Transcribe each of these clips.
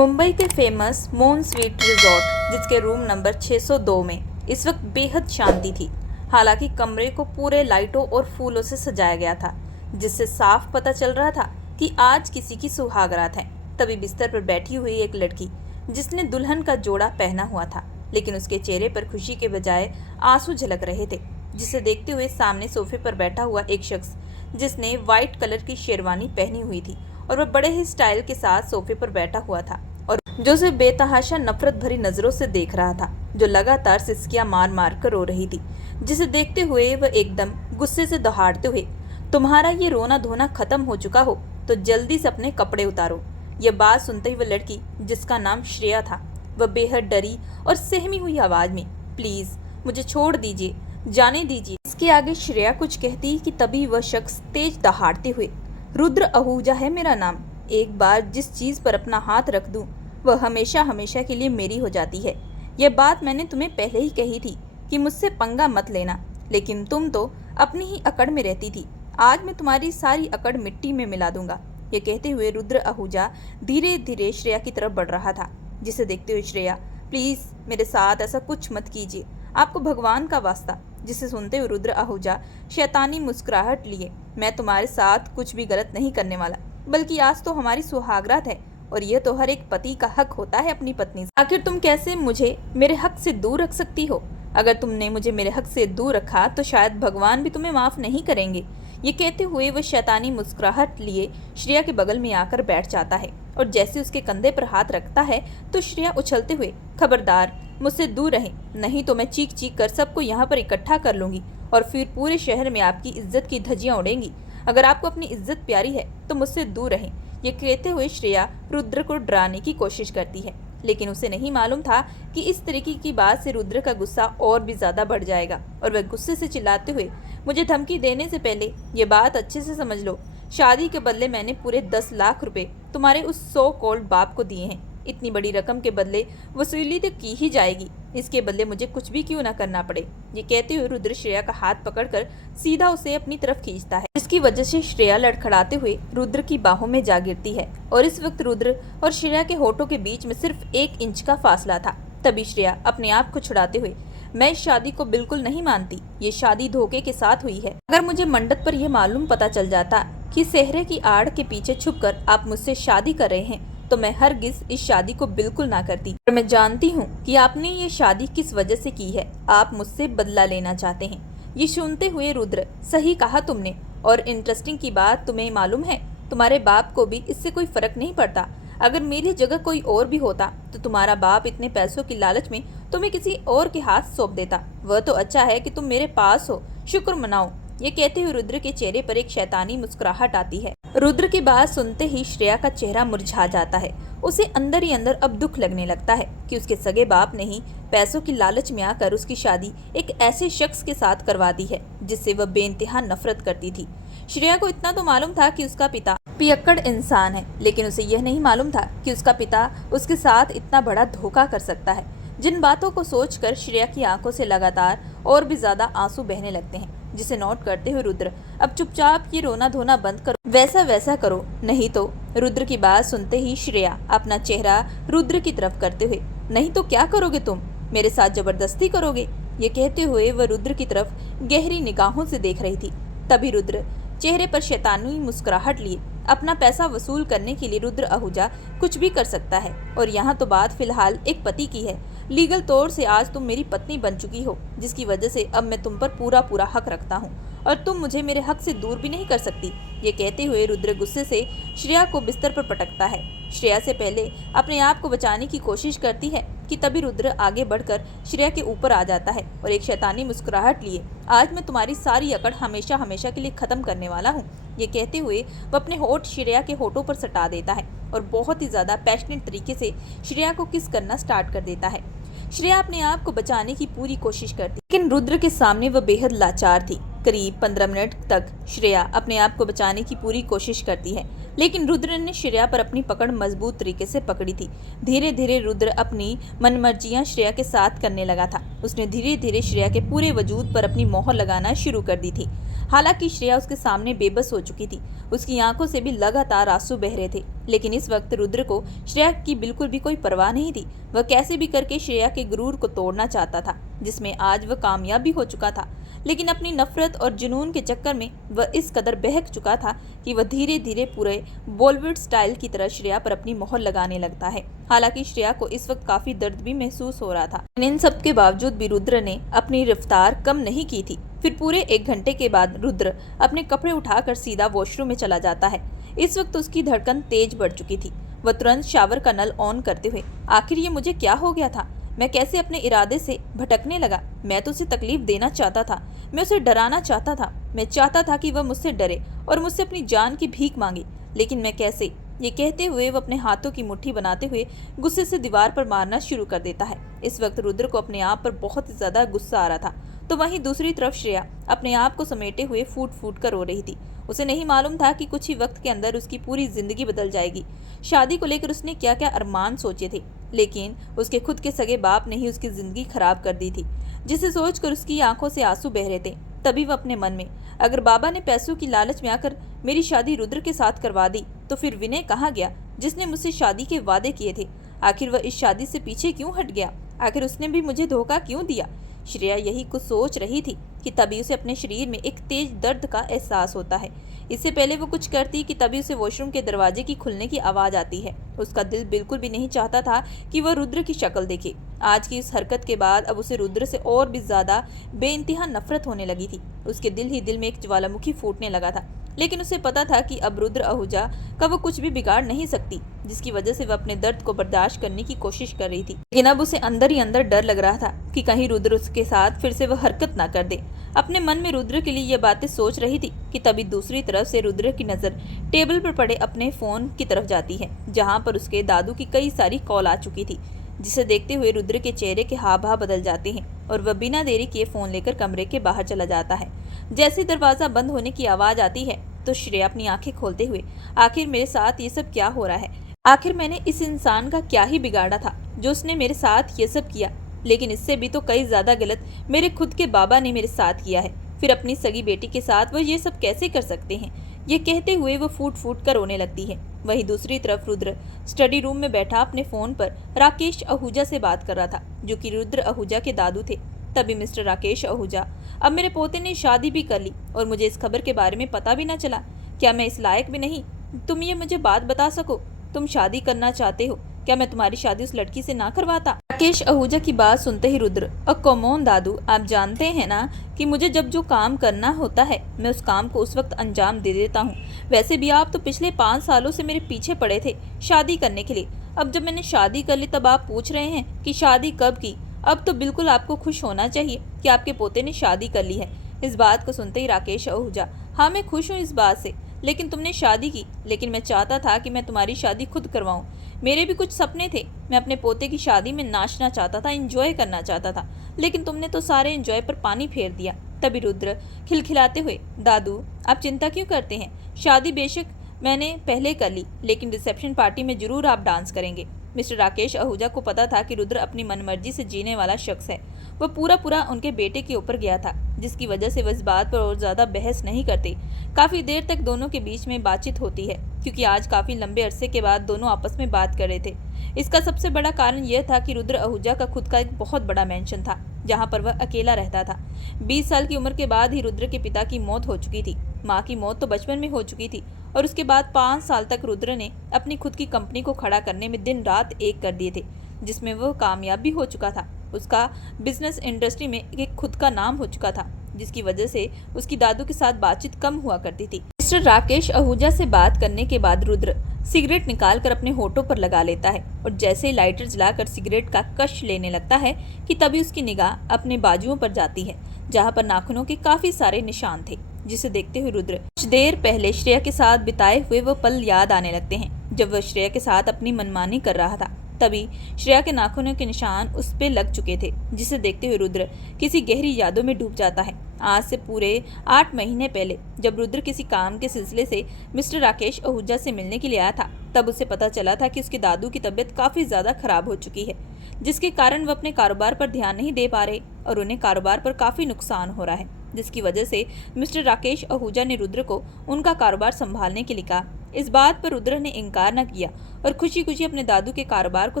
मुंबई के famous moon sweet resort जिसके room number 602 में इस वक्त बेहद शांति थी। हालांकि कमरे को पूरे लाइटों और फूलों से सजाया गया था, जिससे साफ पता चल रहा था कि आज किसी की सुहागरात है। तभी बिस्तर पर बैठी हुई एक लड़की जिसने दुल्हन का जोड़ा पहना हुआ था, लेकिन उसके चेहरे पर खुशी के बजाय आंसू झलक रहे थे, जिसे देखते हुए सामने सोफे पर बैठा हुआ एक शख्स जिसने व्हाइट कलर की शेरवानी पहनी हुई थी और वह बड़े ही स्टाइल के साथ सोफे पर बैठा हुआ था और जो उसे बेतहाशा नफरत भरी नजरों से देख रहा था, जो लगातार सिसकियां मार मार कर रो रही थी, जिसे देखते हुए वह एकदम गुस्से से दहाड़ते हुए, तुम्हारा ये रोना धोना खत्म हो चुका हो तो जल्दी से अपने कपड़े उतारो। यह बात सुनते ही वह लड़की, जिसका नाम श्रेया था, वह बेहद डरी और सहमी हुई आवाज में, प्लीज मुझे छोड़ दीजिए, जाने दीजिए। इसके आगे श्रेया कुछ कहती कि तभी वह शख्स तेज दहाड़ते हुए, रुद्र आहूजा है मेरा नाम, एक बार जिस चीज पर अपना हाथ रख दूं वह हमेशा हमेशा के लिए मेरी हो जाती है। यह बात मैंने तुम्हें पहले ही कही थी कि मुझसे पंगा मत लेना, लेकिन तुम तो अपनी ही अकड़ में रहती थी। आज मैं तुम्हारी सारी अकड़ मिट्टी में मिला दूंगा। यह कहते हुए रुद्र आहूजा धीरे धीरे श्रेया की तरफ बढ़ रहा था, जिसे देखते हुए श्रेया, प्लीज मेरे साथ ऐसा कुछ मत कीजिए, आपको भगवान का वास्ता। जिसे सुनते हुए रुद्र आहूजा शैतानी मुस्कुराहट लिए, मैं तुम्हारे साथ कुछ भी गलत नहीं करने वाला, बल्कि आज तो हमारी सुहागरात है और यह तो हर एक पति का हक होता है अपनी पत्नी से। आखिर तुम कैसे मुझे मेरे हक से दूर रख सकती हो? अगर तुमने मुझे मेरे हक से दूर रखा तो शायद भगवान भी तुम्हें माफ नहीं करेंगे। ये कहते हुए वह शैतानी मुस्कुराहट लिए श्रेया के बगल में आकर बैठ जाता है और जैसे उसके कंधे पर हाथ रखता है तो श्रेया उछलते हुए, खबरदार मुझसे दूर रहें, नहीं तो मैं चीख चीख कर सबको यहाँ पर इकट्ठा कर लूंगी और फिर पूरे शहर में आपकी इज्जत की धज्जियां उड़ेंगी। अगर आपको अपनी इज्जत प्यारी है तो मुझसे दूर रहें। ये कहते हुए श्रेया रुद्र को डराने की कोशिश करती है, लेकिन उसे नहीं मालूम था कि इस तरीके की बात से रुद्र का गुस्सा और भी ज्यादा बढ़ जाएगा और वह गुस्से से चिल्लाते हुए, मुझे धमकी देने से पहले ये बात अच्छे से समझ लो, शादी के बदले मैंने पूरे 10 लाख रुपए तुम्हारे उस सो कॉल्ड बाप को दिए हैं। इतनी बड़ी रकम के बदले वसूली तो की ही जाएगी, इसके बदले मुझे कुछ भी क्यों ना करना पड़े। ये कहते हुए रुद्र श्रेया का हाथ पकड़कर सीधा उसे अपनी तरफ खींचता है, जिसकी वजह से श्रेया लड़खड़ाते हुए रुद्र की बाहों में जा गिरती है और इस वक्त रुद्र और श्रेया के होठों के बीच में सिर्फ 1 इंच का फासला था। तभी श्रेया अपने आप को छुड़ाते हुए, मैं इस शादी को बिल्कुल नहीं मानती, ये शादी धोखे के साथ हुई है। अगर मुझे मंडप पर यह मालूम पता चल जाता कि सेहरे की आड़ के पीछे छुपकर आप मुझसे शादी कर रहे हैं तो मैं हरगिज इस शादी को बिल्कुल ना करती। पर मैं जानती हूँ कि आपने ये शादी किस वजह से की है, आप मुझसे बदला लेना चाहते हैं। ये सुनते हुए रुद्र, सही कहा तुमने, और इंटरेस्टिंग की बात तुम्हें मालूम है, तुम्हारे बाप को भी इससे कोई फर्क नहीं पड़ता। अगर मेरी जगह कोई और भी होता तो तुम्हारा बाप इतने पैसों की लालच में तुम्हें किसी और के हाथ सौंप देता। वह तो अच्छा है कि तुम मेरे पास हो, शुक्र मनाओ। ये कहते हुए रुद्र के चेहरे पर एक शैतानी मुस्कुराहट आती है। रुद्र की बात सुनते ही श्रेया का चेहरा मुरझा जाता है। उसे अंदर ही अंदर अब दुख लगने लगता है कि उसके सगे बाप ने ही पैसों की लालच में आकर उसकी शादी एक ऐसे शख्स के साथ करवा दी है जिससे वह बेइंतहा नफरत करती थी। श्रेया को इतना तो मालूम था कि उसका पिता पियक्कड़ इंसान है, लेकिन उसे यह नहीं मालूम था कि उसका पिता उसके साथ इतना बड़ा धोखा कर सकता है। जिन बातों को सोचकर श्रेया की आंखों से लगातार और भी ज्यादा आंसू बहने लगते हैं, जिसे नोट करते हुए रुद्र, अब चुपचाप ये रोना धोना बंद करो, वैसा वैसा करो, नहीं तो। रुद्र की बात सुनते ही श्रेया अपना चेहरा रुद्र की तरफ करते हुए, नहीं तो क्या करोगे तुम, मेरे साथ जबरदस्ती करोगे? ये कहते हुए वह रुद्र की तरफ गहरी निगाहों से देख रही थी। तभी रुद्र चेहरे पर शैतानी मुस्कुराहट लिए, अपना पैसा वसूल करने के लिए रुद्र आहूजा कुछ भी कर सकता है और यहाँ तो बात फिलहाल एक पति की है। लीगल तौर से आज तुम मेरी पत्नी बन चुकी हो, जिसकी वजह से अब मैं तुम पर पूरा पूरा हक रखता हूँ और तुम मुझे मेरे हक से दूर भी नहीं कर सकती। ये कहते हुए रुद्र गुस्से से श्रेया को बिस्तर पर पटकता है। श्रेया से पहले अपने आप को बचाने की कोशिश करती है कि तभी रुद्र आगे बढ़कर श्रेया के ऊपर आ जाता है और एक शैतानी मुस्कुराहट लिए, आज मैं तुम्हारी सारी अकड़ हमेशा हमेशा के लिए खत्म करने वाला हूँ। ये कहते हुए वह अपने होठ श्रेया के होठों पर सटा देता है और बहुत ही ज्यादा पैशनेट तरीके से श्रेया को किस करना स्टार्ट कर देता है। श्रेया अपने आप को बचाने की पूरी कोशिश करती, लेकिन रुद्र के सामने वह बेहद लाचार थी। करीब 15 मिनट तक श्रेया अपने आप को बचाने की पूरी कोशिश करती है, लेकिन रुद्र ने श्रेया पर अपनी पकड़ मजबूत तरीके से पकड़ी थी। धीरे धीरे रुद्र अपनी मनमर्जियां श्रेया के साथ करने लगा था। उसने धीरे धीरे श्रेया के पूरे वजूद पर अपनी मोहर लगाना शुरू कर दी थी। हालांकि श्रेया उसके सामने बेबस हो चुकी थी। उसकी आंखों से भी लगातार आंसू बह रहे थे, लेकिन इस वक्त रुद्र को श्रेया की बिल्कुल भी कोई परवाह नहीं थी। वह कैसे भी करके श्रेया के गुरूर को तोड़ना चाहता था, जिसमें आज वह कामयाब भी हो चुका था। लेकिन अपनी नफरत और जुनून के चक्कर में वह इस कदर बहक चुका था कि वह धीरे धीरे पूरे बॉलीवुड स्टाइल की तरह श्रेया पर अपनी मोहर लगाने लगता है। हालांकि श्रेया को इस वक्त काफी दर्द भी महसूस हो रहा था। इन सब के बावजूद भी रुद्र ने अपनी रफ्तार कम नहीं की थी। फिर पूरे 1 घंटे के बाद रुद्र अपने कपड़े उठाकर सीधा वॉशरूम में चला जाता है। इस वक्त उसकी धड़कन तेज बढ़ चुकी थी। वह तुरंत शावर का नल ऑन करते हुए, आखिर ये मुझे क्या हो गया था? मैं कैसे अपने इरादे से भटकने लगा? मैं तो उसे तकलीफ देना चाहता था, मैं उसे डराना चाहता था। मैं चाहता था कि वह मुझसे डरे और मुझसे अपनी जान की भीख मांगे, लेकिन मैं कैसे? ये कहते हुए वह अपने हाथों की मुट्ठी बनाते हुए गुस्से से दीवार पर मारना शुरू कर देता है। इस वक्त रुद्र को अपने आप पर बहुत ज्यादा गुस्सा आ रहा था, तो वहीं दूसरी तरफ श्रेया अपने आप को समेटे हुए फूट फूट कर रो रही थी। उसे नहीं मालूम था कि कुछ ही वक्त के अंदर उसकी पूरी जिंदगी बदल जाएगी। शादी को लेकर उसने क्या क्या अरमान सोचे थे, लेकिन उसके खुद के सगे बाप ने ही उसकी जिंदगी खराब कर दी थी, जिसे सोचकर उसकी आंखों से आंसू बह रहे थे। तभी वह अपने मन में, अगर बाबा ने पैसों की लालच में आकर मेरी शादी रुद्र के साथ करवा दी, तो फिर विनय कहाँ गया जिसने मुझसे शादी के वादे किए थे? आखिर वह इस शादी से पीछे क्यों हट गया? आखिर उसने भी मुझे धोखा क्यों दिया? श्रेया यही कुछ सोच रही थी कि तभी उसे अपने शरीर में एक तेज दर्द का एहसास होता है। इससे पहले वो कुछ करती कि तभी उसे वॉशरूम के दरवाजे की खुलने की आवाज आती है। उसका दिल बिल्कुल भी नहीं चाहता था कि वह रुद्र की शक्ल देखे। आज की इस हरकत के बाद अब उसे रुद्र से और भी ज्यादा बेइंतहा नफरत होने लगी थी। उसके दिल ही दिल में एक ज्वालामुखी फूटने लगा था, लेकिन उसे पता था कि अब रुद्र आहूजा का वो कुछ भी बिगाड़ नहीं सकती, जिसकी वजह से वह अपने दर्द को बर्दाश्त करने की कोशिश कर रही थी। लेकिन अब उसे अंदर ही अंदर डर लग रहा था कि कहीं रुद्र उसके साथ फिर से वह हरकत ना कर दे। अपने मन में रुद्र के लिए यह बातें सोच रही थी कि तभी दूसरी तरफ से रुद्र की नजर टेबल पर पड़े अपने फोन की तरफ जाती है, जहाँ पर उसके दादू की कई सारी कॉल आ चुकी थी, जिसे देखते हुए रुद्र के चेहरे के हाव भाव बदल जाते हैं और वह बिना देरी किए फोन लेकर कमरे के बाहर चला जाता है। जैसे दरवाजा बंद होने की आवाज आती है तो श्रेया अपनी आंखें खोलते हुए, आखिर मेरे साथ ये सब क्या हो रहा है? आखिर मैंने इस इंसान का क्या ही बिगाड़ा था जो उसने मेरे साथ ये सब किया? लेकिन इससे भी तो कई ज्यादा गलत मेरे खुद के बाबा ने मेरे साथ किया है। फिर अपनी सगी बेटी के साथ वह ये सब कैसे कर सकते हैं? ये कहते हुए वह फूट फूट कर रोने लगती है। वहीं दूसरी तरफ रुद्र स्टडी रूम में बैठा अपने फोन पर राकेश आहूजा से बात कर रहा था, जो कि रुद्र आहूजा के दादू थे। तभी मिस्टर राकेश आहूजा, अब मेरे पोते ने शादी भी कर ली और मुझे इस खबर के बारे में पता भी ना चला। क्या मैं इस लायक भी नहीं? तुम ये मुझे बात बता सको, तुम शादी करना चाहते हो? क्या मैं तुम्हारी शादी उस लड़की से ना करवाता? राकेश आहूजा की बात सुनते ही रुद्र, कमोन दादू, आप जानते हैं ना कि मुझे जब जो काम करना होता है मैं उस काम को उस वक्त अंजाम दे देता हूँ। वैसे भी आप तो पिछले 5 सालों से मेरे पीछे पड़े थे शादी करने के लिए। अब जब मैंने शादी कर ली तब आप पूछ रहे हैं कि शादी कब की? अब तो बिल्कुल आपको खुश होना चाहिए कि आपके पोते ने शादी कर ली है। इस बात को सुनते ही राकेश आहूजा, हाँ मैं खुश हूँ इस बात से, लेकिन तुमने शादी की, लेकिन मैं चाहता था कि मैं तुम्हारी शादी खुद करवाऊँ। मेरे भी कुछ सपने थे, मैं अपने पोते की शादी में नाचना चाहता था, एंजॉय करना चाहता था, लेकिन तुमने तो सारे एंजॉय पर पानी फेर दिया। तभी रुद्र खिलखिलाते हुए, दादू आप चिंता क्यों करते हैं? शादी बेशक मैंने पहले कर ली, लेकिन रिसेप्शन पार्टी में जरूर आप डांस करेंगे। मिस्टर राकेश आहूजा को पता था कि रुद्र अपनी मनमर्जी से जीने वाला शख्स है। वह पूरा उनके बेटे के ऊपर गया था, जिसकी वजह से वह इस बात पर और ज्यादा बहस नहीं करते। काफी देर तक दोनों के बीच में बातचीत होती है, क्योंकि आज काफी लंबे अरसे के बाद दोनों आपस में बात कर रहे थे। इसका सबसे बड़ा कारण यह था कि रुद्र आहूजा का खुद का एक बहुत बड़ा मैंशन था, जहाँ पर वह अकेला रहता था। 20 साल की उम्र के बाद ही रुद्र के पिता की मौत हो चुकी थी। माँ की मौत तो बचपन में हो चुकी थी और उसके बाद 5 साल तक रुद्र ने अपनी खुद की कंपनी को खड़ा करने में दिन रात एक कर दिए थे, जिसमें वह कामयाब भी हो चुका था। उसका बिजनेस इंडस्ट्री में एक खुद का नाम हो चुका था, जिसकी वजह से उसकी दादू के साथ बातचीत कम हुआ करती थी। मिस्टर राकेश आहूजा से बात करने के बाद रुद्र सिगरेट निकालकर अपने होठों पर लगा लेता है और जैसे ही लाइटर जलाकर सिगरेट का कश लेने लगता है कि तभी उसकी निगाह अपने बाजुओं पर जाती है, जहाँ पर नाखूनों के काफी सारे निशान थे, जिसे देखते हुए रुद्र कुछ देर पहले श्रेया के साथ बिताए हुए वो पल याद आने लगते हैं, जब वह श्रेया के साथ अपनी मनमानी कर रहा था। तभी श्रेया के नाखूनों के निशान उस पे लग चुके थे, जिसे देखते हुए रुद्र किसी गहरी यादों में डूब जाता है। आज से पूरे 8 महीने पहले जब रुद्र किसी काम के सिलसिले से मिस्टर राकेश आहूजा से मिलने के लिए आया था, तब उसे पता चला था कि उसके दादू की तबीयत काफी ज्यादा खराब हो चुकी है, जिसके कारण वह अपने कारोबार पर ध्यान नहीं दे पा रहे और उन्हें कारोबार पर काफी नुकसान हो रहा है। जिसकी वजह से मिस्टर राकेश आहूजा ने रुद्र को उनका कारोबार संभालने के लिए कहा। इस बात पर रुद्र ने इनकार न किया और खुशी खुशी अपने दादू के कारोबार को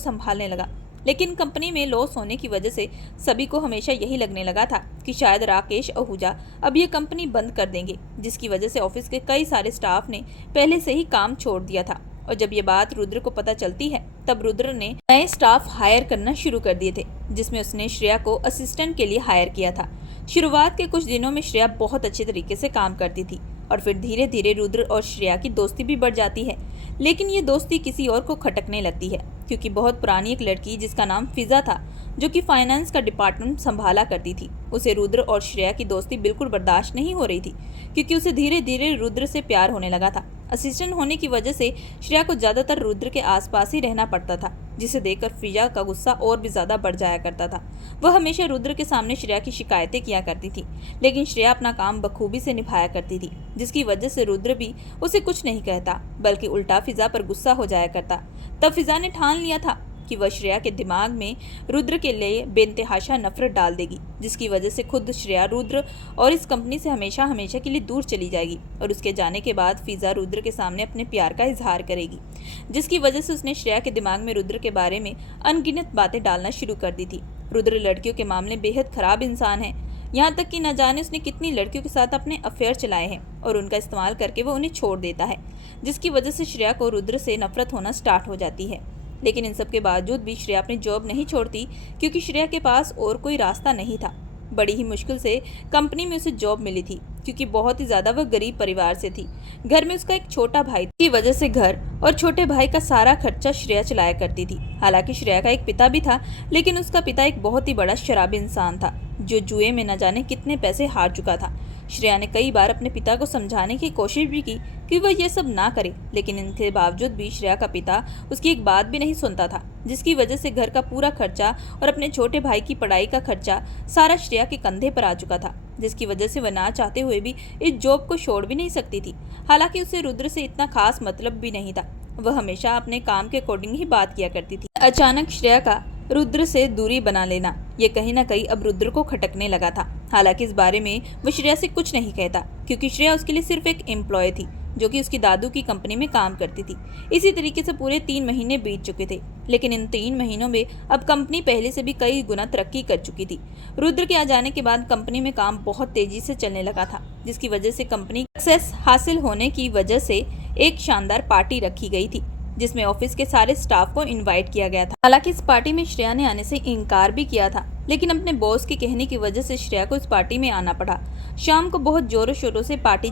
संभालने लगा। लेकिन कंपनी में लॉस होने की वजह से सभी को हमेशा यही लगने लगा था कि शायद राकेश आहूजा अब ये कंपनी बंद कर देंगे, जिसकी वजह से ऑफिस के कई सारे स्टाफ ने पहले से ही काम छोड़ दिया था। और जब ये बात रुद्र को पता चलती है तब रुद्र ने नए स्टाफ हायर करना शुरू कर दिए थे, जिसमें उसने श्रेया को असिस्टेंट के लिए हायर किया था। शुरुआत के कुछ दिनों में श्रेया बहुत अच्छे तरीके से काम करती थी और फिर धीरे धीरे रुद्र और श्रेया की दोस्ती भी बढ़ जाती है। लेकिन ये दोस्ती किसी और को खटकने लगती है, क्योंकि बहुत पुरानी एक लड़की जिसका नाम फिजा था, जो कि फाइनेंस का डिपार्टमेंट संभाला करती थी, उसे रुद्र और श्रेया की दोस्ती बिल्कुल बर्दाश्त नहीं हो रही थी, क्योंकि उसे धीरे धीरे रुद्र से प्यार होने लगा था। असिस्टेंट होने की वजह से श्रेया को ज्यादातर रुद्र के आसपास ही रहना पड़ता था, जिसे देखकर फिजा का गुस्सा और भी ज्यादा बढ़ जाया करता था। वह हमेशा रुद्र के सामने श्रेया की शिकायतें किया करती थी, लेकिन श्रेया अपना काम बखूबी से निभाया करती थी, जिसकी वजह से रुद्र भी उसे कुछ नहीं कहता, बल्कि उल्टा फिजा पर गुस्सा हो जाया करता। तब फिजा ने ठान लिया था कि वह श्रेया के दिमाग में रुद्र के लिए बेइंतहाशा नफरत डाल देगी, जिसकी वजह से खुद श्रेया रुद्र और इस कंपनी से हमेशा हमेशा के लिए दूर चली जाएगी। और उसके जाने के बाद फिजा रुद्र के सामने अपने प्यार का इजहार करेगी, जिसकी वजह से उसने श्रेया के दिमाग में रुद्र के बारे में अनगिनत बातें डालना शुरू कर दी थी। रुद्र लड़कियों के मामले में बेहद खराब इंसान है, यहाँ तक कि न जाने उसने कितनी लड़कियों के साथ अपने अफेयर चलाए हैं और उनका इस्तेमाल करके वो उन्हें छोड़ देता है, जिसकी वजह से श्रेया को रुद्र से नफरत होना स्टार्ट हो जाती है। लेकिन इन सब के बावजूद भी श्रेया अपनी जॉब नहीं छोड़ती, क्योंकि श्रेया के पास और कोई रास्ता नहीं था। बड़ी ही मुश्किल से कंपनी में उसे जॉब मिली थी, क्योंकि बहुत ही ज्यादा वह गरीब परिवार से थी। घर में उसका एक छोटा भाई की वजह से घर और छोटे भाई का सारा खर्चा श्रेया चलाया करती थी। हालांकि श्रेया का एक पिता भी था, लेकिन उसका पिता एक बहुत ही बड़ा शराबी इंसान था, जो जुए में न जाने कितने पैसे हार चुका था। श्रेया ने कई बार अपने पिता को समझाने की कोशिश भी की कि वह यह सब ना करे, लेकिन इनके बावजूद भी श्रेया का पिता उसकी एक बात भी नहीं सुनता था, जिसकी वजह से घर का पूरा खर्चा और अपने छोटे भाई की पढ़ाई का खर्चा सारा श्रेया के कंधे पर आ चुका था, जिसकी वजह से वह ना चाहते हुए भी इस जॉब को छोड़ भी नहीं सकती थी। हालांकि उसे रुद्र से इतना खास मतलब भी नहीं था, वह हमेशा अपने काम के अकॉर्डिंग ही बात किया करती थी। अचानक श्रेया का रुद्र से दूरी बना लेना ये कहीं ना कहीं अब रुद्र को खटकने लगा था। हालांकि इस बारे में वह श्रेया से कुछ नहीं कहता, क्योंकि श्रेया उसके लिए सिर्फ एक एम्प्लॉय थी, जो कि उसकी दादू की कंपनी में काम करती थी। इसी तरीके से पूरे 3 महीने बीत चुके थे, लेकिन इन 3 महीनों में अब कंपनी पहले से भी कई गुना तरक्की कर चुकी थी। रुद्र के आ जाने के बाद कंपनी में काम बहुत तेजी से चलने लगा था, जिसकी वजह से कंपनी सक्सेस हासिल होने की वजह से एक शानदार पार्टी रखी गई थी, जिसमें ऑफिस के सारे स्टाफ को इनवाइट किया गया था। हालांकि इस पार्टी में श्रेया ने आने से इनकार भी किया था, लेकिन अपने बॉस के कहने की वजह से श्रेया को इस पार्टी में आना पड़ा। शाम को बहुत जोरों शोरों से पार्टी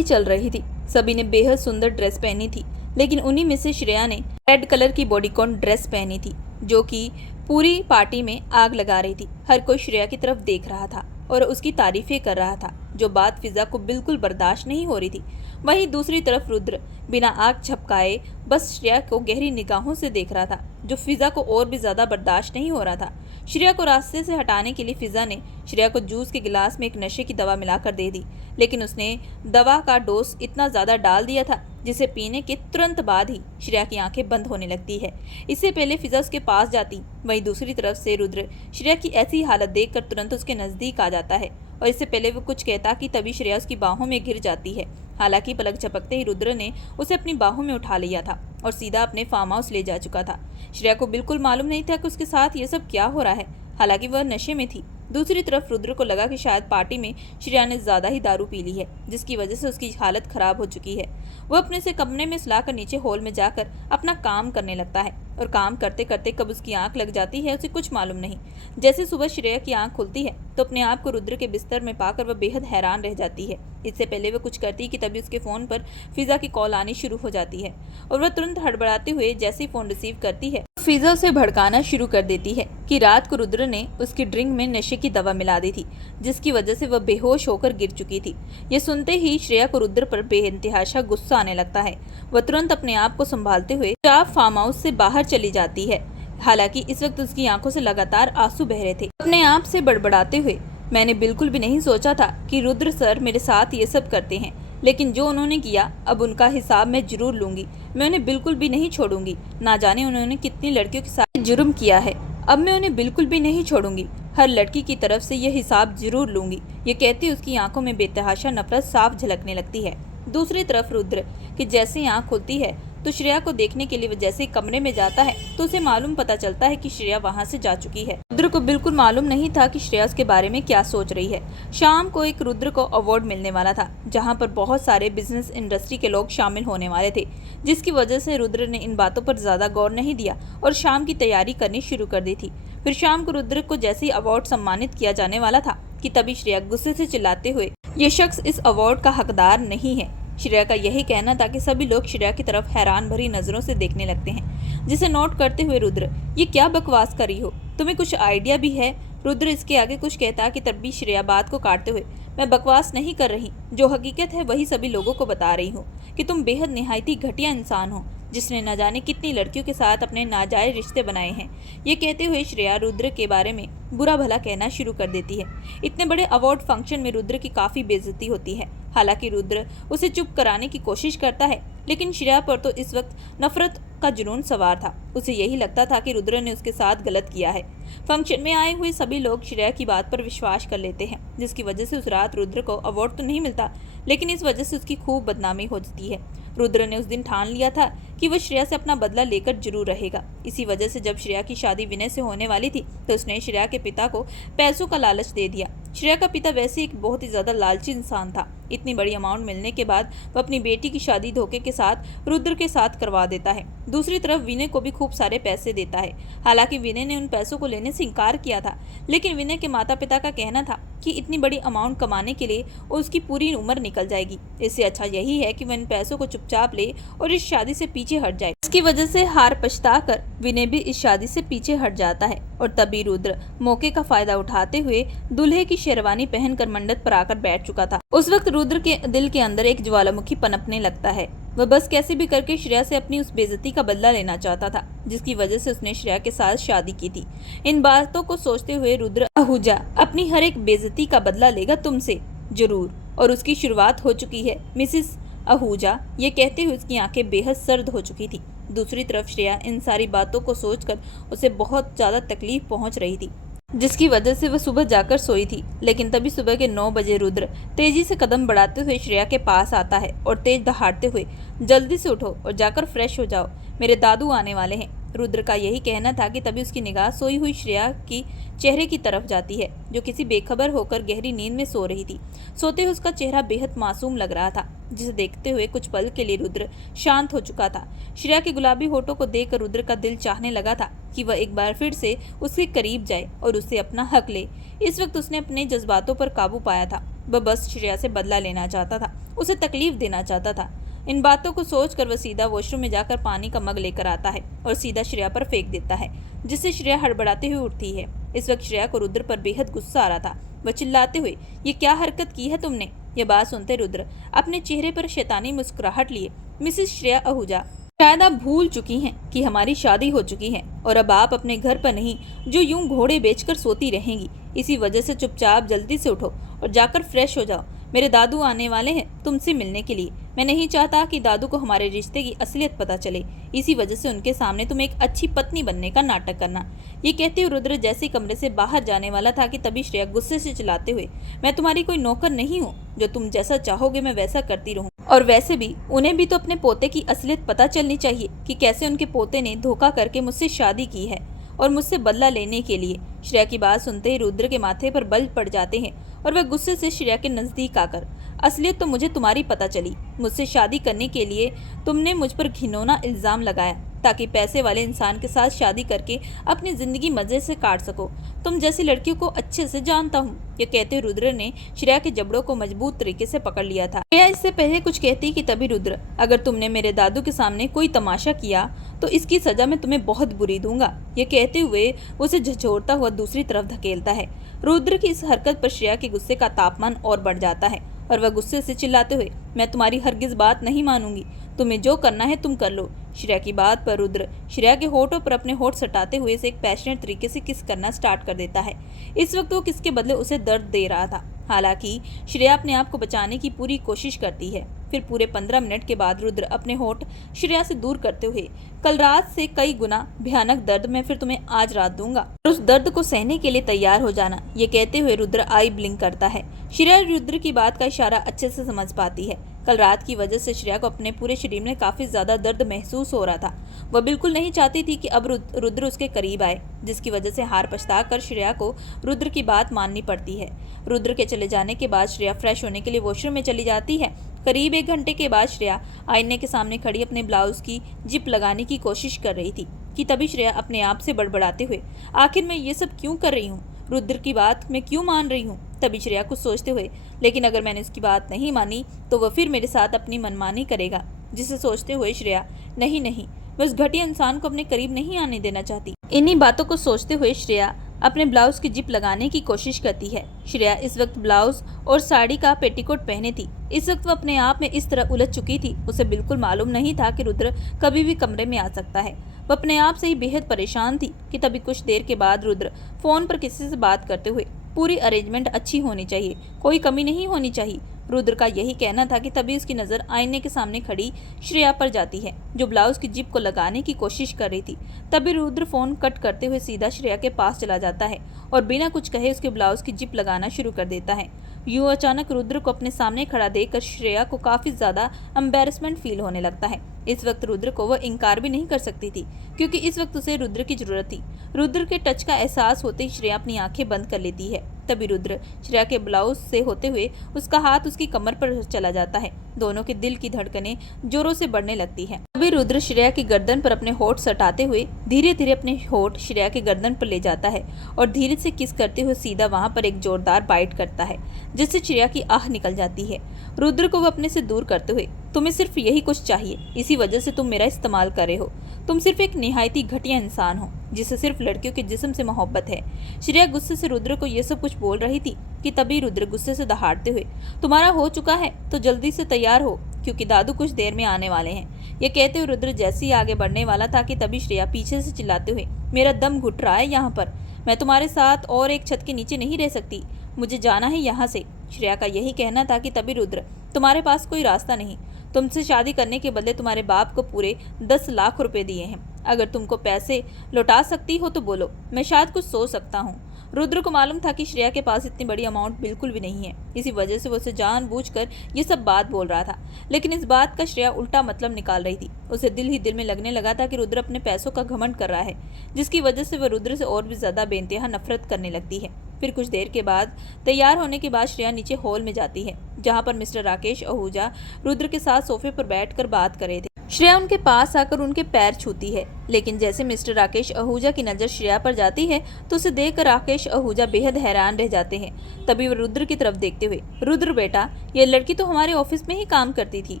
चल रही थी। सभी ने बेहद सुंदर ड्रेस पहनी थी, लेकिन उन्हीं में से श्रेया ने रेड कलर की बॉडीकॉन ड्रेस पहनी थी, जो कि पूरी पार्टी में आग लगा रही थी। हर कोई श्रेया की तरफ देख रहा था और उसकी तारीफें कर रहा था, जो बात फिजा को बिल्कुल बर्दाश्त नहीं हो रही थी। वहीं दूसरी तरफ रुद्र बिना आग झपकाए बस श्रेया को गहरी निगाहों से देख रहा था, जो फिजा को और भी ज्यादा बर्दाश्त नहीं हो रहा था। श्रेया को रास्ते से हटाने के लिए फिजा ने श्रेया को जूस के गिलास में एक नशे की दवा मिलाकर दे दी, लेकिन उसने दवा का डोज इतना ज्यादा डाल दिया था, जिसे पीने के तुरंत बाद ही श्रेया की आंखें बंद होने लगती है। इससे पहले फिजा उसके पास जाती, वहीं दूसरी तरफ से रुद्र श्रेया की ऐसी हालत देखकर तुरंत उसके नजदीक आ जाता है, और इससे पहले वो कुछ कहता कि तभी श्रेया उसकी बाहों में गिर जाती है। हालांकि पलक झपकते ही रुद्र ने उसे अपनी बाहों में उठा लिया था और सीधा अपने फार्म हाउस ले जा चुका था। श्रेया को बिल्कुल मालूम नहीं था कि उसके साथ ये सब क्या हो रहा है, हालांकि वह नशे में थी। दूसरी तरफ रुद्र को लगा कि शायद पार्टी में श्रेया ने ज्यादा ही दारू पी ली है, जिसकी वजह से उसकी हालत खराब हो चुकी है। वह अपने से कमरे में सुलाकर नीचे हॉल में जाकर अपना काम करने लगता है, और काम करते करते कब उसकी आंख लग जाती है उसे कुछ मालूम नहीं। जैसे सुबह श्रेया की आंख खुलती है तो अपने आप को रुद्र के बिस्तर में पाकर वह बेहद हैरान रह जाती है। इससे पहले वह कुछ करती कि तभी उसके फोन पर फिजा की कॉल आनी शुरू हो जाती है, और वह तुरंत हड़बड़ाते हुए जैसे ही फोन रिसीव करती है फिजा उसे भड़काना शुरू कर देती है कि रात को रुद्र ने उसकी ड्रिंक में नशे की दवा मिला दी थी, जिसकी वजह से वह बेहोश होकर गिर चुकी थी। ये सुनते ही श्रेया को रुद्र पर बेइंतहाशा गुस्सा आने लगता है। वह तुरंत अपने आप को संभालते हुए फार्म हाउस से बाहर चली जाती है। हालांकि इस वक्त उसकी आंखों से लगातार आंसू बह रहे थे। अपने आप से बड़बड़ाते हुए, मैंने बिल्कुल भी नहीं सोचा था कि रुद्र सर मेरे साथ ये सब करते हैं, लेकिन जो उन्होंने किया अब उनका हिसाब मैं जरूर लूंगी। मैं उन्हें बिल्कुल भी नहीं छोड़ूंगी। ना जाने उन्होंने कितनी लड़कियों के साथ जुर्म किया है, अब मैं उन्हें बिल्कुल भी नहीं छोड़ूंगी। हर लड़की की तरफ से यह हिसाब जरूर लूंगी। ये कहती उसकी आंखों में बेतहाशा नफरत साफ झलकने लगती है। दूसरी तरफ रुद्र की जैसे ही आंख खुलती है तो श्रेया को देखने के लिए वह जैसे ही कमरे में जाता है तो उसे मालूम पता चलता है कि श्रेया वहां से जा चुकी है। रुद्र को बिल्कुल मालूम नहीं था कि श्रेया उसके बारे में क्या सोच रही है। शाम को एक रुद्र को अवार्ड मिलने वाला था जहां पर बहुत सारे बिजनेस इंडस्ट्री के लोग शामिल होने वाले थे, जिसकी वजह से रुद्र ने इन बातों पर ज्यादा गौर नहीं दिया और शाम की तैयारी करनी शुरू कर दी थी। फिर शाम को रुद्र को जैसे ही अवार्ड सम्मानित किया जाने वाला था कि तभी श्रेया गुस्से से चिल्लाते हुए, ये शख्स इस अवार्ड का हकदार नहीं है। श्रेया का यही कहना था कि सभी लोग श्रेया की तरफ हैरान भरी नजरों से देखने लगते हैं, जिसे नोट करते हुए रुद्र, ये क्या बकवास कर रही हो, तुम्हें कुछ आइडिया भी है? रुद्र इसके आगे कुछ कहता कि तब भी श्रेया बात को काटते हुए, मैं बकवास नहीं कर रही, जो हकीकत है वही सभी लोगों को बता रही हूँ कि तुम बेहद निहायती घटिया इंसान हो जिसने न जाने कितनी लड़कियों के साथ अपने नाजायज रिश्ते बनाए हैं। ये कहते हुए श्रेया रुद्र के बारे में बुरा भला कहना शुरू कर देती है। इतने बड़े अवार्ड फंक्शन में रुद्र की काफी बेइज्जती होती है। हालांकि रुद्र उसे चुप कराने की कोशिश करता है, लेकिन श्रेया पर तो इस वक्त नफरत का जुनून सवार था। उसे यही लगता था कि रुद्र ने उसके साथ गलत किया है। फंक्शन में आए हुए सभी लोग श्रेया की बात पर विश्वास कर लेते हैं, जिसकी वजह से उस रात रुद्र को अवार्ड तो नहीं मिलता, लेकिन इस वजह से उसकी खूब बदनामी हो जाती है। रुद्र ने उस दिन ठान लिया था कि वह श्रेया से अपना बदला लेकर जरूर रहेगा। इसी वजह से जब श्रेया की शादी विनय से होने वाली थी तो उसने श्रेया के पिता को पैसों का लालच दे दिया। श्रेया का पिता वैसे एक बहुत ही ज्यादा लालची इंसान था। इतनी बड़ी अमाउंट मिलने के बाद वह अपनी बेटी की शादी धोखे के साथ रुद्र के साथ करवा देता है। दूसरी तरफ विनय को भी खूब सारे पैसे देता है। हालांकि विनय ने उन पैसों को लेने से इनकार किया था, लेकिन विनय के माता पिता का कहना था कि इतनी बड़ी अमाउंट कमाने के लिए उसकी पूरी उम्र निकल जाएगी। इससे अच्छा यही है कि वह इन पैसों को चुपचाप ले और इस शादी से पीछे हट जाए। इसकी वजह से हार पछताकर विनय भी इस शादी से पीछे हट जाता है और तभी रुद्र मौके का फायदा उठाते हुए दूल्हे की शेरवानी पहनकर मंडप पर आकर बैठ चुका था। उस वक्त रुद्र के दिल के अंदर एक ज्वालामुखी पनपने लगता है। वह बस कैसे भी करके श्रेया से अपनी उस बेइज्जती का बदला लेना चाहता था, जिसकी वजह से उसने श्रेया के साथ शादी की थी। इन बातों को सोचते हुए रुद्र, आहूजा अपनी हर एक बेइज्जती का बदला लेगा तुमसे जरूर, और उसकी शुरुआत हो चुकी है मिसिस आहूजा। ये कहते हुए उसकी आंखें बेहद सर्द हो चुकी थी। दूसरी तरफ श्रेया इन सारी बातों को सोचकर उसे बहुत ज्यादा तकलीफ पहुंच रही थी, जिसकी वजह से वह सुबह जाकर सोई थी। लेकिन तभी सुबह के 9 बजे रुद्र तेजी से कदम बढ़ाते हुए श्रेया के पास आता है और तेज दहाड़ते हुए, जल्दी से उठो और जाकर फ्रेश हो जाओ, मेरे दादू आने वाले हैं। रुद्र का यही कहना था कि तभी उसकी निगाह सोई हुई श्रेया की चेहरे की तरफ जाती है, जो किसी बेखबर होकर गहरी नींद में सो रही थी। सोते हुए उसका चेहरा बेहद मासूम लग रहा था, जिसे देखते हुए कुछ पल के लिए रुद्र शांत हो चुका था। श्रेया के गुलाबी होठों को देखकर रुद्र का दिल चाहने लगा था कि वह एक बार फिर से उसके करीब जाए और उससे अपना हक ले। इस वक्त उसने अपने जज्बातों पर काबू पाया था। वह बस श्रेया से बदला लेना चाहता था, उसे तकलीफ देना चाहता था। इन बातों को सोचकर वह सीधा वॉशरूम में जाकर पानी का मग लेकर आता है और सीधा श्रेया पर फेंक देता है, जिससे श्रेया हड़बड़ाते हुए उठती है। इस वक्त श्रेया को रुद्र पर बेहद गुस्सा आ रहा था। वह चिल्लाते हुए, ये क्या हरकत की है तुमने? यह बात सुनते रुद्र अपने चेहरे पर शैतानी मुस्कुराहट लिए, मिसेस श्रेया आहूजा, शायद आप भूल चुकी हैं कि हमारी शादी हो चुकी है और अब आप अपने घर पर नहीं जो यूं घोड़े बेचकर सोती रहेंगी। इसी वजह से चुपचाप जल्दी से उठो और जाकर फ्रेश हो जाओ, मेरे दादू आने वाले हैं तुमसे मिलने के लिए। मैं नहीं चाहता कि दादू को हमारे रिश्ते की असलियत पता चले, इसी वजह से उनके सामने तुम एक अच्छी पत्नी बनने का नाटक करना। ये कहते हुए रुद्र जैसे कमरे से बाहर जाने वाला था कि तभी श्रेया गुस्से से चिल्लाते हुए, मैं तुम्हारी कोई नौकर नहीं हूँ, जो तुम जैसा चाहोगे मैं वैसा करती रहूँ। और वैसे भी उन्हें भी तो अपने पोते की असलियत पता चलनी चाहिए कि कैसे उनके पोते ने धोखा करके मुझसे शादी की है और मुझसे बदला लेने के लिए। श्रेया की बात सुनते ही रुद्र के माथे पर बल पड़ जाते हैं और वह गुस्से से श्रेया के नजदीक आकर, असलियत तो मुझे तुम्हारी पता चली। मुझसे शादी करने के लिए तुमने मुझ पर घिनौना इल्जाम लगाया ताकि पैसे वाले इंसान के साथ शादी करके अपनी जिंदगी मजे से काट सको। तुम जैसी लड़कियों को अच्छे से जानता हूँ। ये कहते रुद्र ने श्रेया के जबड़ों को मजबूत तरीके से पकड़ लिया था। श्रेया इससे पहले कुछ कहती कि तभी रुद्र, अगर तुमने मेरे दादू के सामने कोई तमाशा किया तो इसकी सजा मैं तुम्हें बहुत बुरी दूंगा। ये कहते हुए उसे झंझोड़ता हुआ दूसरी तरफ धकेलता है। रुद्र की इस हरकत पर श्रेया के गुस्से का तापमान और बढ़ जाता है और वह गुस्से से चिल्लाते हुए, मैं तुम्हारी हरगिज बात नहीं मानूंगी, तुम्हें जो करना है तुम कर लो। श्रेया की बात पर रुद्र श्रेया के होठों पर अपने होठ सटाते हुए इसे एक पैशनेट तरीके से किस करना स्टार्ट कर देता है। इस वक्त वो किस के बदले उसे दर्द दे रहा था। हालांकि श्रेया अपने आप को बचाने की पूरी कोशिश करती है। फिर पूरे 15 मिनट के बाद रुद्र अपने होठ श्रेया से दूर करते हुए, कल रात से कई गुना भयानक दर्द मैं फिर तुम्हें आज रात दूंगा और उस दर्द को सहने के लिए तैयार हो जाना, ये कहते हुए रुद्र आई ब्लिंक करता है। श्रेया रुद्र की बात का इशारा अच्छे से समझ पाती है। कल रात की वजह से श्रेया को अपने पूरे शरीर में काफी ज्यादा दर्द महसूस हो रहा था। वह बिल्कुल नहीं चाहती थी कि अब रुद्र उसके करीब आए, जिसकी वजह से हार पछता कर श्रेया को रुद्र की बात माननी पड़ती है। रुद्र के चले जाने के बाद श्रेया फ्रेश होने के लिए वॉशरूम में चली जाती है। करीब 1 घंटे के बाद श्रेया आईने के सामने खड़ी अपने ब्लाउज की जिप लगाने की कोशिश कर रही थी कि तभी श्रेया अपने आप से बड़बड़ाते हुए, आखिर मैं ये सब क्यों कर रही हूँ, रुद्र की बात मैं क्यों मान रही हूँ। तभी श्रेया कुछ सोचते हुए, लेकिन अगर मैंने उसकी बात नहीं मानी तो वह फिर मेरे साथ अपनी मनमानी करेगा, जिसे सोचते हुए श्रेया, नहीं नहीं, मैं उस घटिया इंसान को अपने करीब नहीं आने देना चाहती। इन्हीं बातों को सोचते हुए श्रेया अपने ब्लाउज की जिप लगाने की कोशिश करती है। श्रेया इस वक्त ब्लाउज और साड़ी का पेटीकोट पहने थी। इस वक्त वह अपने आप में इस तरह उलझ चुकी थी, उसे बिल्कुल मालूम नहीं था कि रुद्र कभी भी कमरे में आ सकता है। वह अपने आप से ही बेहद परेशान थी कि तभी कुछ देर के बाद रुद्र फोन पर किसी से बात करते हुए, पूरी अरेंजमेंट अच्छी होनी चाहिए, कोई कमी नहीं होनी चाहिए, रुद्र का यही कहना था कि तभी उसकी नज़र आईने के सामने खड़ी श्रेया पर जाती है, जो ब्लाउज की जिप को लगाने की कोशिश कर रही थी। तभी रुद्र फोन कट करते हुए सीधा श्रेया के पास चला जाता है और बिना कुछ कहे उसके ब्लाउज की जिप लगाना शुरू कर देता है। यूं अचानक रुद्र को अपने सामने खड़ा देखकर श्रेया को काफी ज्यादा एम्बेरसमेंट फील होने लगता है। इस वक्त रुद्र को वह इनकार भी नहीं कर सकती थी, क्योंकि इस वक्त उसे रुद्र की जरूरत थी। रुद्र के टच का एहसास होते ही श्रेया अपनी आंखें बंद कर लेती है। तभी रुद्र श्रेया के ब्लाउज से होते हुए उसका हाथ उसकी कमर पर चला जाता है। दोनों के दिल की धड़कनें जोरों से बढ़ने लगती है। तभी रुद्र श्रेया की गर्दन पर अपने होठ सटाते हुए धीरे धीरे अपने होठ श्रेया के गर्दन पर ले जाता है और धीरे से किस करते हुए सीधा वहां पर एक जोरदार बाइट करता है, जिससे श्रेया की आह निकल जाती है। रुद्र को वह अपने से दूर करते हुए, तुम्हें सिर्फ यही कुछ चाहिए, इसी वजह से तुम मेरा इस्तेमाल कर रहे हो, तुम सिर्फ एक निहायती घटिया इंसान हो जिसे सिर्फ लड़कियों के जिस्म से मोहब्बत है। श्रेया गुस्से से रुद्र को यह सब कुछ बोल रही थी कि तभी रुद्र गुस्से से दहाड़ते हुए, तुम्हारा हो चुका है तो जल्दी से तैयार हो, क्योंकि दादू कुछ देर में आने वाले हैं। यह कहते हुए रुद्र जैसे ही आगे बढ़ने वाला था कि तभी श्रेया पीछे से चिल्लाते हुए, मेरा दम घुट रहा है यहाँ पर, मैं तुम्हारे साथ और एक छत के नीचे नहीं रह सकती, मुझे जाना है यहाँ से। श्रेया का यही कहना था कि तभी रुद्र, तुम्हारे पास कोई रास्ता नहीं, तुमसे शादी करने के बदले तुम्हारे बाप को पूरे 10 लाख रुपए दिए हैं, अगर तुमको पैसे लौटा सकती हो तो बोलो, मैं शायद कुछ सोच सकता हूँ। रुद्र को मालूम था कि श्रेया के पास इतनी बड़ी अमाउंट बिल्कुल भी नहीं है, इसी वजह से वो उसे जानबूझकर ये सब बात बोल रहा था। लेकिन इस बात का श्रेया उल्टा मतलब निकाल रही थी। उसे दिल ही दिल में लगने लगा था कि रुद्र अपने पैसों का घमंड कर रहा है, जिसकी वजह से वह रुद्र से और भी ज्यादा बेइंतहा नफरत करने लगती है। फिर कुछ देर के बाद तैयार होने के बाद श्रेया नीचे हॉल में जाती है, जहाँ पर मिस्टर राकेश आहूजा रुद्र के साथ सोफे पर बैठकर बात कर रहे थे। श्रेया उनके पास आकर उनके पैर छूती है, लेकिन जैसे मिस्टर राकेश आहूजा की नज़र श्रेया पर जाती है तो उसे देखकर राकेश आहूजा बेहद हैरान रह जाते हैं। तभी वो रुद्र की तरफ देखते हुए, रुद्र बेटा, ये लड़की तो हमारे ऑफिस में ही काम करती थी,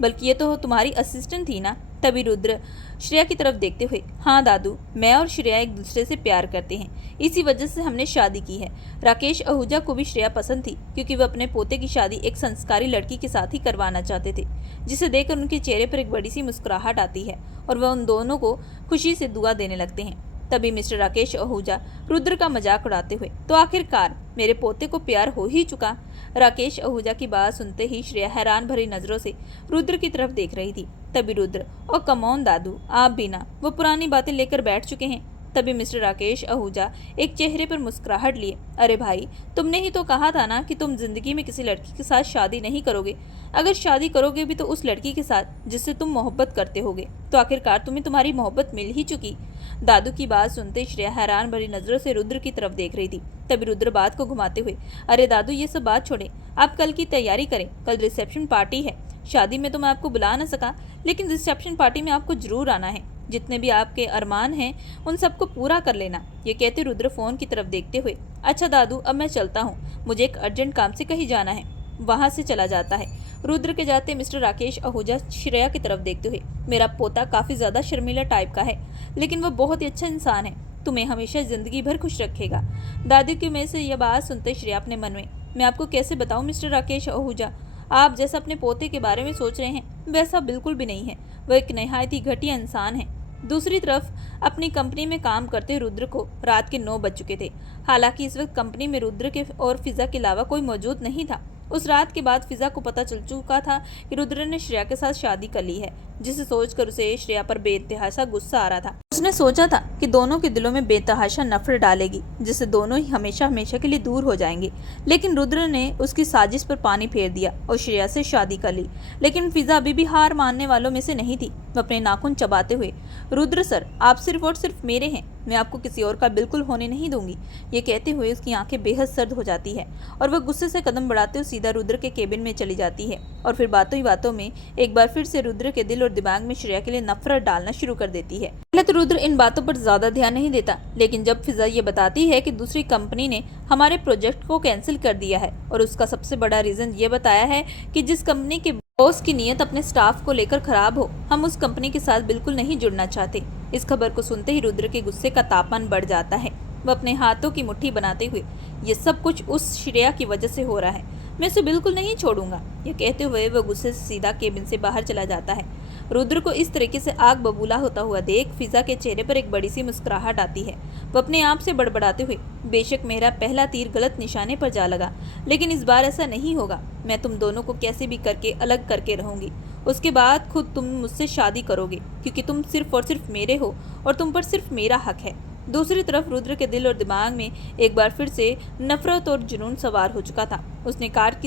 बल्कि ये तो तुम्हारी असिस्टेंट थी ना। तभी रुद्र श्रेया की तरफ देखते हुए, हाँ दादू, मैं और श्रेया एक दूसरे से प्यार करते हैं, इसी वजह से हमने शादी की है। राकेश आहूजा को भी श्रेया पसंद थी, क्योंकि वह अपने पोते की शादी एक संस्कारी लड़की के साथ ही करवाना चाहते थे, जिसे देखकर उनके चेहरे पर एक बड़ी सी मुस्कुराहट आती है और वह उन दोनों को खुशी से दुआ देने लगते हैं। तभी मिस्टर राकेश आहूजा रुद्र का मजाक उड़ाते हुए, तो आखिरकार मेरे पोते को प्यार हो ही चुका। राकेश आहूजा की बात सुनते ही श्रेया हैरान भरी नजरों से रुद्र की तरफ देख रही थी। तभी रुद्र, ओ कमॉन दादू, आप भी ना, वो पुरानी बातें लेकर बैठ चुके हैं। तभी मिस्टर राकेश आहूजा एक चेहरे पर मुस्कुराहट लिए, अरे भाई, तुमने ही तो कहा था ना कि तुम जिंदगी में किसी लड़की के साथ शादी नहीं करोगे, अगर शादी करोगे भी तो उस लड़की के साथ जिससे तुम मोहब्बत करते होगे, तो आखिरकार तुम्हें तुम्हारी मोहब्बत मिल ही चुकी। दादू की बात सुनते श्रेया हैरान भरी नजरों से रुद्र की तरफ देख रही थी। तभी रुद्र बात को घुमाते हुए, अरे दादू, ये सब बात छोड़ें, आप कल की तैयारी करें, कल रिसेप्शन पार्टी है। शादी में तो मैं आपको बुला ना सका, लेकिन रिसेप्शन पार्टी में आपको जरूर आना है, जितने भी आपके अरमान हैं उन सबको पूरा कर लेना। ये कहते रुद्र फोन की तरफ देखते हुए, अच्छा दादू, अब मैं चलता हूँ, मुझे एक अर्जेंट काम से कहीं जाना है। वहाँ से चला जाता है। रुद्र के जाते मिस्टर राकेश आहूजा श्रेया की तरफ देखते हुए, मेरा पोता काफ़ी ज़्यादा शर्मीला टाइप का है, लेकिन वह बहुत ही अच्छा इंसान है, तुम्हें हमेशा ज़िंदगी भर खुश रखेगा। दादी की मुँह से यह बात सुनते श्रेया अपने मन में, मैं आपको कैसे बताऊँ मिस्टर राकेश आहूजा, आप जैसा अपने पोते के बारे में सोच रहे हैं वैसा बिल्कुल भी नहीं है, वह एक नहायत ही घटिया इंसान है। दूसरी तरफ अपनी कंपनी में काम करते रुद्र को रात के 9 बज चुके थे। हालांकि इस वक्त कंपनी में रुद्र के और फिजा के अलावा कोई मौजूद नहीं था। उस रात के बाद फिजा को पता चल चुका था कि रुद्र ने श्रेया के साथ शादी कर ली है, जिसे सोचकर उसे श्रेया पर बेतहाशा गुस्सा आ रहा था। उसने सोचा था कि दोनों के दिलों में बेतहाशा नफरत डालेगी, जिससे दोनों ही हमेशा हमेशा के लिए दूर हो जाएंगे। लेकिन रुद्र ने उसकी साजिश पर पानी फेर दिया और श्रेया से शादी कर ली। लेकिन फिजा अभी भी हार मानने वालों में से नहीं थी। वो अपने नाखून चबाते हुए, रुद्र सर, आप सिर्फ और सिर्फ मेरे हैं, मैं आपको किसी और का बिल्कुल होने नहीं दूंगी। ये कहते हुए उसकी आंखें बेहद सर्द हो जाती है और वह गुस्से से कदम बढ़ाते हुए सीधा रुद्र के केबिन में चली जाती है और फिर बातों ही बातों में एक बार फिर से रुद्र के दिल और दिमाग में श्रेया के लिए नफरत डालना शुरू कर देती है। पहले तो रुद्र इन बातों पर ज्यादा ध्यान नहीं देता, लेकिन जब फिजा ये बताती है कि दूसरी कंपनी ने हमारे प्रोजेक्ट को कैंसिल कर दिया है और उसका सबसे बड़ा रीजन ये बताया है कि जिस कंपनी के बॉस की नीयत अपने स्टाफ को लेकर खराब हो, हम उस कंपनी के साथ बिल्कुल नहीं जुड़ना चाहते। इस खबर को सुनते ही रुद्र के गुस्से का तापमान बढ़ जाता है। वह अपने हाथों की मुट्ठी बनाते हुए, ये सब कुछ उस श्रेया की वजह से हो रहा है, मैं उसे बिल्कुल नहीं छोड़ूंगा। ये कहते हुए वह गुस्से से सीधा केबिन से बाहर चला जाता है। रुद्र को इस तरीके से आग बबूला होता हुआ देख फिजा के चेहरे पर एक बड़ी सी मुस्कुराहट आती है। वह अपने आप से बड़बड़ाते हुए, बेशक मेरा पहला तीर गलत निशाने पर जा लगा, लेकिन इस बार ऐसा नहीं होगा। मैं तुम दोनों को कैसे भी करके अलग करके रहूंगी। उसके बाद खुद तुम मुझसे शादी करोगे, क्योंकि तुम सिर्फ और सिर्फ मेरे हो और तुम पर सिर्फ मेरा हक है। दूसरी तरफ रुद्र के दिल और दिमाग में एक बार फिर से नफरत और जुनून सवार हो चुका था। उसने गाड़ी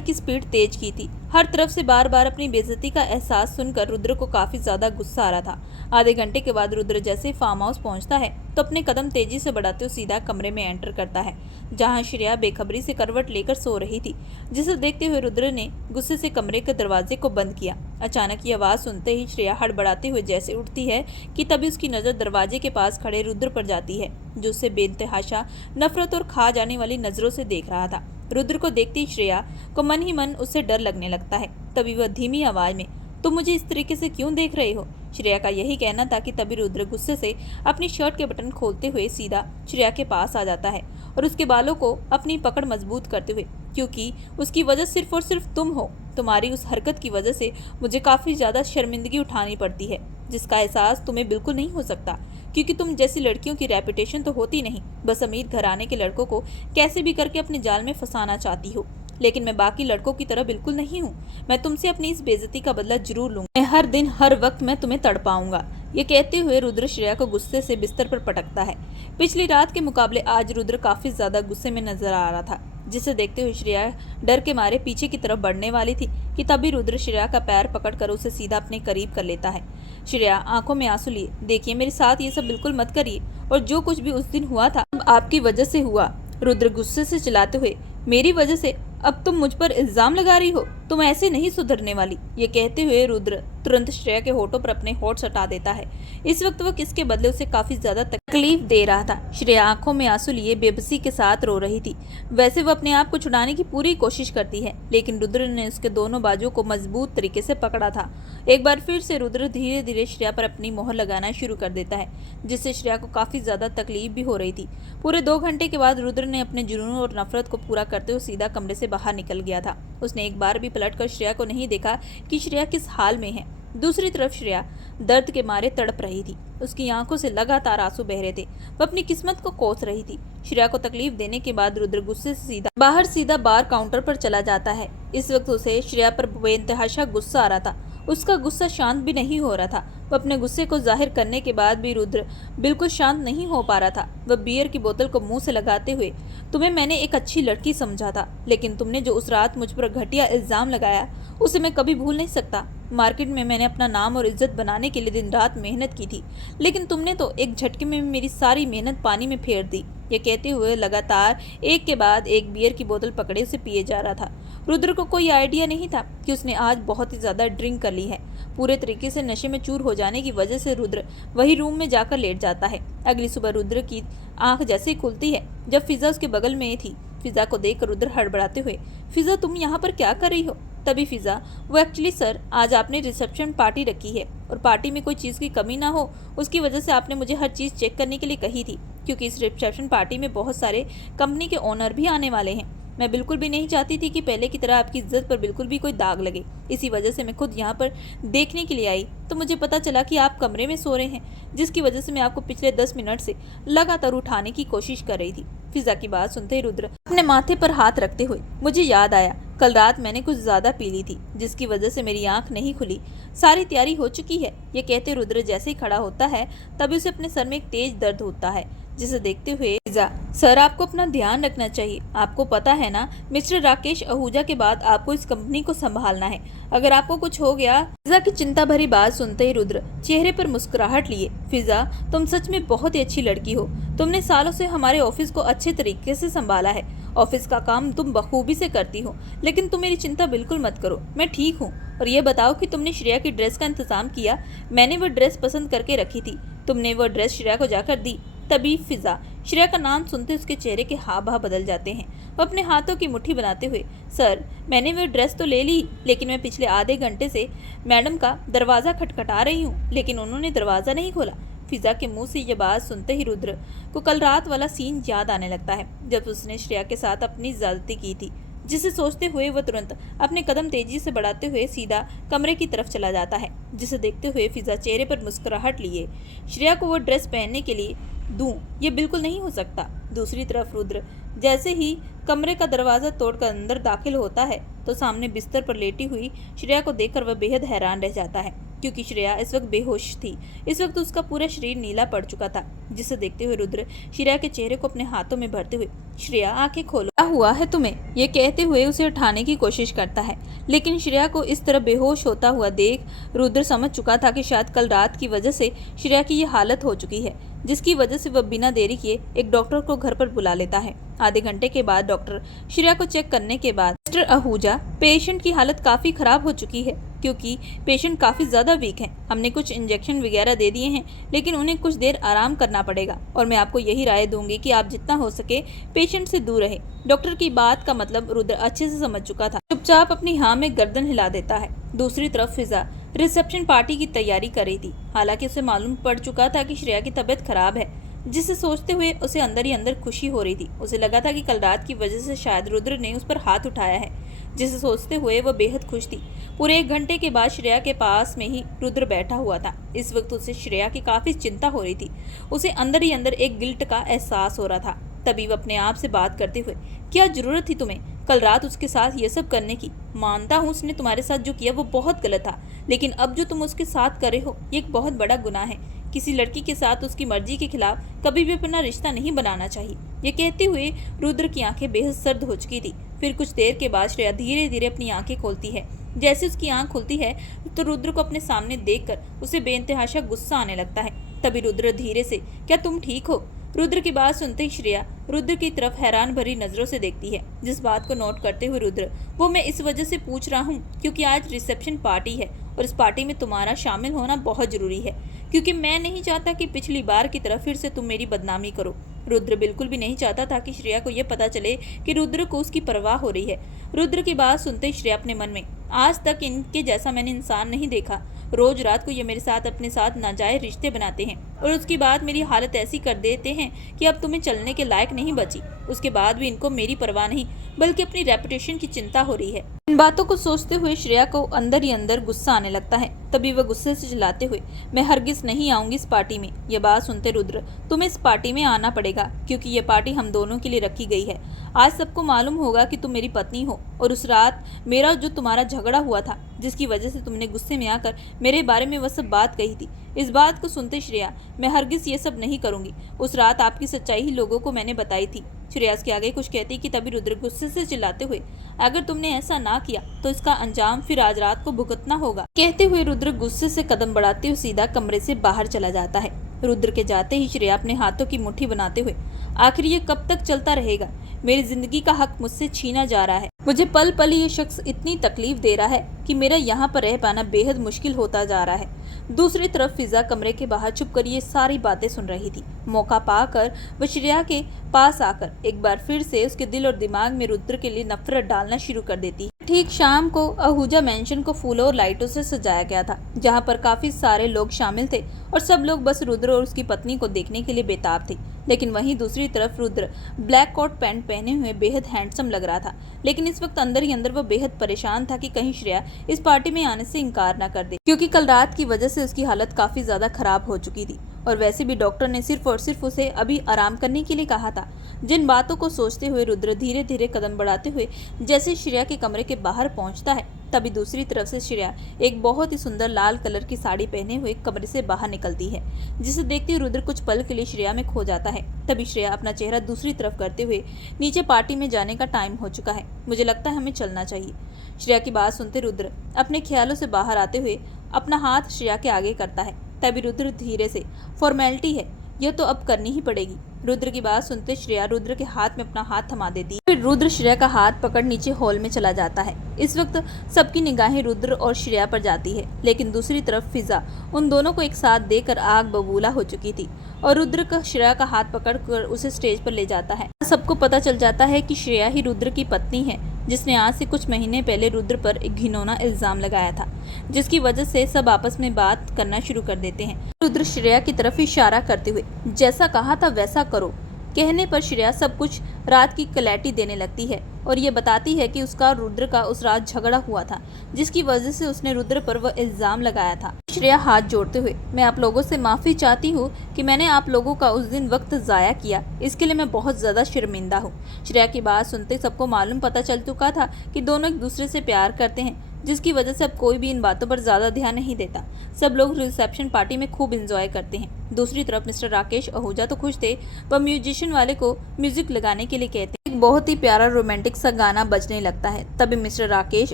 की स्पीड तेज की थी। हर तरफ से बार बार अपनी बेइज्जती का एहसास सुनकर रुद्र को काफी ज्यादा गुस्सा आ रहा था। आधे घंटे के बाद रुद्र जैसे फार्म हाउस पहुंचता है तो अपने कदम तेजी से बढ़ाते हुए सीधा कमरे में एंटर करता है, जहां श्रेया बेखबरी से करवट लेकर सो रही थी, जिसे देखते हुए रुद्र ने गुस्से से कमरे के दरवाजे को बंद किया। अचानक ये आवाज सुनते ही श्रेया हड़बड़ाते हुए जैसे उठती है कि तभी उसकी नजर दरवाजे के पास खड़े रुद्र पर जाती है, जो उसे बेइंतहा नफरत और खा जाने वाली नजरों से देख रहा था। रुद्र को देखते ही श्रेया को मन ही मन उससे डर लगने लगता है। तभी वह धीमी आवाज में, तुम मुझे इस तरीके से क्यों देख रहे हो? श्रेया का यही कहना था कि तभी रुद्र गुस्से से अपनी शर्ट के बटन खोलते हुए सीधा श्रेया के पास आ जाता है और उसके बालों को अपनी पकड़ मजबूत करते हुए, क्योंकि उसकी वजह सिर्फ और सिर्फ तुम हो। तुम्हारी उस हरकत की वजह से मुझे काफी ज्यादा शर्मिंदगी उठानी पड़ती है, जिसका एहसास तुम्हें बिल्कुल नहीं हो सकता, क्योंकि तुम जैसी लड़कियों की रेपुटेशन तो होती नहीं, बस अमीर घराने के लड़कों को कैसे भी करके अपने जाल में फंसाना चाहती हो। लेकिन मैं बाकी लड़कों की तरह बिल्कुल नहीं हूँ। मैं तुमसे अपनी इस बेइज्जती का बदला जरूर लूंगा। मैं हर दिन हर वक्त मैं तुम्हें तड़पाऊंगा। ये कहते हुए रुद्र श्रेया को गुस्से से बिस्तर पर पटकता है। पिछली रात के मुकाबले आज रुद्र काफी ज्यादा गुस्से में नजर आ रहा था, जिसे देखते हुए श्रेया डर के मारे पीछे की तरफ बढ़ने वाली थी कि तभी रुद्र श्रेया का पैर पकड़कर उसे सीधा अपने करीब कर लेता है। श्रेया आंखों में आंसू लिए, देखिए मेरे साथ ये सब बिल्कुल मत करिए, और जो कुछ भी उस दिन हुआ था अब आपकी वजह से हुआ। रुद्र गुस्से से चिल्लाते हुए, मेरी वजह से? अब तुम मुझ पर इल्जाम लगा रही हो, तुम ऐसे नहीं सुधरने वाली। ये कहते हुए रुद्र तुरंत श्रेया के होठों पर अपने होठ सटा देता है। इस वक्त वह किसके बदले उसे काफी ज्यादा तकलीफ दे रहा था। श्रेया आंखों में आंसू लिए बेबसी के साथ रो रही थी। वैसे वह अपने आप को छुड़ाने की पूरी कोशिश करती है, लेकिन रुद्र ने उसके दोनों बाजुओं को मजबूत तरीके से पकड़ा था। एक बार फिर से रुद्र धीरे धीरे श्रेया पर अपनी मोहर लगाना शुरू कर देता है, जिससे श्रेया को काफी ज्यादा तकलीफ भी हो रही थी। पूरे 2 घंटे के बाद रुद्र ने अपने जुनून और नफरत को पूरा करते हुए सीधा कमरे से बाहर निकल गया था। उसने एक बार भी पलटकर श्रेया को नहीं देखा कि श्रेया किस हाल में है। दूसरी तरफ श्रेया दर्द के मारे तड़प रही थी। उसकी आंखों से लगातार आंसू बह रहे थे। वह अपनी किस्मत को कोस रही थी। श्रेया को तकलीफ देने के बाद रुद्र गुस्से से सीधा बार काउंटर पर चला जाता है। इस वक्त उसे श्रेया पर बेइंतहा गुस्सा आ रहा था। उसका गुस्सा शांत भी नहीं हो रहा था। वह अपने गुस्से को जाहिर करने के बाद भी रुद्र बिल्कुल शांत नहीं हो पा रहा था। वह बियर की बोतल को मुंह से लगाते हुए, तुम्हें मैंने एक अच्छी लड़की समझा था, लेकिन तुमने जो उस रात मुझ पर घटिया इल्जाम लगाया उसे मैं कभी भूल नहीं सकता। मार्केट में मैंने अपना नाम और इज्जत बनाने के लिए दिन रात मेहनत की थी, लेकिन तुमने तो एक झटके में मेरी सारी मेहनत पानी में फेर दी। ये कहते हुए लगातार एक के बाद एक बियर की बोतल पकड़े उसे पिए जा रहा था। रुद्र को कोई आइडिया नहीं था कि उसने आज बहुत ही ज्यादा ड्रिंक कर ली है। पूरे तरीके से नशे में चूर हो जाने की वजह से रुद्र वही रूम में जाकर लेट जाता है। अगली सुबह रुद्र की आंख जैसे ही खुलती है जब फिजा उसके बगल में थी। फिजा को देखकर रुद्र हड़बड़ाते हुए, फिजा तुम यहाँ पर क्या कर रही हो? तभी फिजा, वो एक्चुअली सर, आज आपने रिसेप्शन पार्टी रखी है और पार्टी में कोई चीज़ की कमी ना हो उसकी वजह से आपने मुझे हर चीज़ चेक करने के लिए कही थी, क्योंकि इस रिसेप्शन पार्टी में बहुत सारे कंपनी के ओनर भी आने वाले हैं। मैं बिल्कुल भी नहीं चाहती थी कि पहले की तरह आपकी इज्जत पर बिल्कुल भी कोई दाग लगे। इसी वजह से मैं खुद यहाँ पर देखने के लिए आई तो मुझे पता चला कि आप कमरे में सो रहे हैं, जिसकी वजह से मैं आपको पिछले 10 मिनट से लगातार उठाने की कोशिश कर रही थी। फिजा की बात सुनते ही रुद्र अपने माथे पर हाथ रखते हुए, मुझे याद आया कल रात मैंने कुछ ज्यादा पी ली थी, जिसकी वजह से मेरी आंख नहीं खुली। सारी तैयारी हो चुकी है। ये कहते रुद्र जैसे ही खड़ा होता है तभी उसे अपने सर में एक तेज दर्द होता है, जिसे देखते हुए फिजा, सर आपको अपना ध्यान रखना चाहिए। आपको पता है ना, मिस्टर राकेश आहूजा के बाद आपको इस कंपनी को संभालना है। अगर आपको कुछ हो गया। फिजा की चिंता भरी बात सुनते ही रुद्र चेहरे पर मुस्कुराहट लिए, फिजा तुम सच में बहुत ही अच्छी लड़की हो। तुमने सालों से हमारे ऑफिस को अच्छे तरीके से संभाला है। ऑफिस का काम तुम बखूबी से करती हो, लेकिन तुम मेरी चिंता बिल्कुल मत करो, मैं ठीक हूँ। और ये बताओ कि तुमने श्रेया की ड्रेस का इंतजाम किया? मैंने वो ड्रेस पसंद करके रखी थी, तुमने वो ड्रेस श्रेया को जाकर दी? तभी फिजा श्रेया का नाम सुनते उसके चेहरे के हाव भाव बदल जाते हैं। वो अपने हाथों की मुट्ठी बनाते हुए, सर मैंने वो ड्रेस तो ले ली, लेकिन मैं पिछले आधे घंटे से मैडम का दरवाज़ा खटखटा रही हूँ, लेकिन उन्होंने दरवाज़ा नहीं खोला। फिजा के मुंह से ये बात सुनते ही रुद्र को कल रात वाला सीन याद आने लगता है, जब उसने श्रेया के साथ अपनी ज्यादती की थी, जिसे सोचते हुए वह तुरंत अपने कदम तेजी से बढ़ाते हुए सीधा कमरे की तरफ चला जाता है, जिसे देखते हुए फिजा चेहरे पर मुस्कुराहट लिए श्रेया को वो ड्रेस पहनने के लिए दूं, ये बिल्कुल नहीं हो सकता। दूसरी तरफ रुद्र जैसे ही कमरे का दरवाजा तोड़कर अंदर दाखिल होता है तो सामने बिस्तर पर लेटी हुई श्रेया को देखकर वह बेहद हैरान रह जाता है, क्योंकि श्रेया इस वक्त बेहोश थी। इस वक्त उसका पूरा शरीर नीला पड़ चुका था, जिसे देखते हुए रुद्र श्रेया के चेहरे को अपने हाथों में भरते हुए, श्रेया आंखें खोलो, क्या हुआ है तुम्हें, ये कहते हुए उसे उठाने की कोशिश करता है। लेकिन श्रेया को इस तरह बेहोश होता हुआ देख रुद्र समझ चुका था कि शायद कल रात की वजह से श्रेया की ये हालत हो चुकी है, जिसकी वजह से वह बिना देरी किए एक डॉक्टर को घर पर बुला लेता है। आधे घंटे के बाद डॉक्टर श्रेया को चेक करने के बाद, मिस्टर आहूजा, पेशेंट की हालत काफी खराब हो चुकी है, क्योंकि पेशेंट काफी ज्यादा वीक है। हमने कुछ इंजेक्शन वगैरह दे दिए हैं, लेकिन उन्हें कुछ देर आराम करना पड़ेगा, और मैं आपको यही राय दूंगी कि आप जितना हो सके पेशेंट से दूर रहे। डॉक्टर की बात का मतलब रुद्र अच्छे से समझ चुका था, चुपचाप अपनी हाँ में गर्दन हिला देता है। दूसरी तरफ फिजा रिसेप्शन पार्टी की तैयारी कर रही थी। हालांकि उसे मालूम पड़ चुका था कि श्रेया की तबीयत खराब है, जिसे सोचते हुए उसे अंदर ही अंदर खुशी हो रही थी। उसे लगा था कि कल रात की वजह से शायद रुद्र ने उस पर हाथ उठाया है, जिसे सोचते हुए वह बेहद खुश थी। पूरे 1 घंटे के बाद श्रेया के पास में ही रुद्र बैठा हुआ था। इस वक्त उसे श्रेया की काफी चिंता हो रही थी। उसे अंदर ही अंदर एक गिल्ट का एहसास हो रहा था। तभी वह अपने आप से बात करते हुए, क्या जरूरत थी तुम्हें कल रात उसके साथ ये सब करने की? मानता हूँ उसने तुम्हारे साथ जो किया वो बहुत गलत था, लेकिन अब जो तुम उसके साथ कर रहे हो ये एक बहुत बड़ा गुनाह है। किसी लड़की के साथ उसकी मर्जी के खिलाफ कभी भी अपना रिश्ता नहीं बनाना चाहिए। ये कहते हुए रुद्र की आंखें बेहद सर्द हो चुकी थी। फिर कुछ देर के बाद श्रेया धीरे धीरे अपनी आंखें खोलती है। जैसे उसकी आंख खुलती है तो रुद्र को अपने सामने देखकर उसे बेइंतहाशा गुस्सा आने लगता है। तभी रुद्र धीरे से, क्या तुम ठीक हो? रुद्र की बात सुनते ही श्रेया रुद्र की तरफ हैरान भरी नजरों से देखती है, जिस बात को नोट करते हुए रुद्र, वो मैं इस वजह से पूछ रहा हूँ क्योंकि आज रिसेप्शन पार्टी है और इस पार्टी में तुम्हारा शामिल होना बहुत जरूरी है, क्योंकि मैं नहीं चाहता कि पिछली बार की तरह फिर से तुम मेरी बदनामी करो। रुद्र बिल्कुल भी नहीं चाहता था कि श्रेया को यह पता चले कि रुद्र को उसकी परवाह हो रही है। रुद्र की बात सुनते ही श्रेया अपने मन में, आज तक इनके जैसा मैंने इंसान नहीं देखा। रोज रात को ये मेरे साथ अपने साथ नाजायज रिश्ते बनाते हैं और उसके बाद मेरी हालत ऐसी कर देते हैं कि अब तुम्हें चलने के लायक नहीं बची। उसके बाद भी इनको मेरी परवाह नहीं बल्कि अपनी रेपुटेशन की चिंता हो रही है। इन बातों को सोचते हुए श्रेया को अंदर ही अंदर गुस्सा आने लगता है। तभी वह गुस्से से चिल्लाते हुए, मैं हरगिज नहीं आऊंगी इस पार्टी में। यह बात सुनते रुद्र, तुम्हें इस पार्टी में आना पड़ेगा क्योंकि यह पार्टी हम दोनों के लिए रखी गई है। आज सबको मालूम होगा कि तुम मेरी पत्नी हो और उस रात मेरा जो तुम्हारा झगड़ा हुआ था, जिसकी वजह से तुमने गुस्से में आकर मेरे बारे में वह सब बात कही थी। इस बात को सुनते श्रेया, मैं हरगिज ये सब नहीं करूंगी। उस रात आपकी सच्चाई ही लोगों को मैंने बताई थी। श्रेया के आगे कुछ कहती कि तभी रुद्र गुस्से से चिल्लाते हुए, अगर तुमने ऐसा ना किया तो इसका अंजाम फिर आज रात को भुगतना होगा। कहते हुए रुद्र गुस्से से कदम बढ़ाते हुए सीधा कमरे से बाहर चला जाता है। रुद्र के जाते ही श्रेया अपने हाथों की मुट्ठी बनाते हुए, आखिर ये कब तक चलता रहेगा? मेरी जिंदगी का हक मुझसे छीना जा रहा है। मुझे पल पल ये शख्स इतनी तकलीफ दे रहा है कि मेरा यहाँ पर रह पाना बेहद मुश्किल होता जा रहा है। दूसरी तरफ फिजा कमरे के बाहर छुप कर ये सारी बातें सुन रही थी। मौका पाकर वह श्रेया के पास आकर एक बार फिर से उसके दिल और दिमाग में रुद्र के लिए नफरत डालना शुरू कर देती है। ठीक शाम को आहूजा मेंशन को फूलों और लाइटों से सजाया गया था, जहां पर काफी सारे लोग शामिल थे और सब लोग बस रुद्र और उसकी पत्नी को देखने के लिए बेताब थे। लेकिन वहीं दूसरी तरफ रुद्र ब्लैक कोट पैंट पहने हुए बेहद हैंडसम लग रहा था, लेकिन इस वक्त अंदर ही अंदर वह बेहद परेशान था कि कहीं श्रेया इस पार्टी में आने से इनकार न कर दे, क्योंकि कल रात की वजह से उसकी हालत काफी ज्यादा खराब हो चुकी थी और वैसे भी डॉक्टर ने सिर्फ और सिर्फ उसे अभी आराम करने के लिए कहा था। जिन बातों को सोचते हुए रुद्र धीरे धीरे कदम बढ़ाते हुए जैसे श्रेया के कमरे के बाहर पहुंचता है, तभी दूसरी तरफ से श्रेया एक बहुत ही सुंदर लाल कलर की साड़ी पहने हुए कमरे से बाहर निकलती है, जिसे देखते हुए रुद्र कुछ पल के लिए श्रेया में खो जाता है। तभी श्रेया अपना चेहरा दूसरी तरफ करते हुए, नीचे पार्टी में जाने का टाइम हो चुका है, मुझे लगता है हमें चलना चाहिए। श्रेया की बात सुनते रुद्र अपने ख्यालों से बाहर आते हुए अपना हाथ श्रेया के आगे करता है। तभी रुद्र धीरे से, फॉर्मेलिटी है, यह तो अब करनी ही पड़ेगी। रुद्र की बात सुनते श्रेया रुद्र के हाथ में अपना हाथ थमा देती है। फिर रुद्र श्रेया का हाथ पकड़ नीचे हॉल में चला जाता है। इस वक्त सबकी निगाहें रुद्र और श्रेया पर जाती है, लेकिन दूसरी तरफ फिजा उन दोनों को एक साथ देकर आग बबूला हो चुकी थी और रुद्र का श्रेया का हाथ पकड़कर उसे स्टेज पर ले जाता है। सबको पता चल जाता है कि श्रेया ही रुद्र की पत्नी है, जिसने आज से कुछ महीने पहले रुद्र पर एक घिनौना इल्जाम लगाया था, जिसकी वजह से सब आपस में बात करना शुरू कर देते हैं। रुद्र श्रेया की तरफ इशारा करते हुए जैसा कहा था वैसा करो कहने पर श्रेया सब कुछ रात की क्लैरिटी देने लगती है और ये बताती है कि उसका रुद्र का उस रात झगड़ा हुआ था, जिसकी वजह से उसने रुद्र पर वह इल्जाम लगाया था। श्रेया हाथ जोड़ते हुए, मैं आप लोगों से माफ़ी चाहती हूँ कि मैंने आप लोगों का उस दिन वक्त ज़ाया किया, इसके लिए मैं बहुत ज़्यादा शर्मिंदा हूँ। श्रेया की बात सुनते सबको मालूम पता चल चुका था कि दोनों एक दूसरे से प्यार करते हैं, जिसकी वजह से अब कोई भी इन बातों पर ज़्यादा ध्यान नहीं देता। सब लोग रिसेप्शन पार्टी में खूब इंजॉय करते हैं। दूसरी तरफ मिस्टर राकेश आहूजा तो खुश थे, वह म्यूजिशियन वाले को म्यूजिक लगाने के लिए कहते हैं। एक बहुत ही प्यारा रोमांटिक सा गाना बजने लगता है। तभी मिस्टर राकेश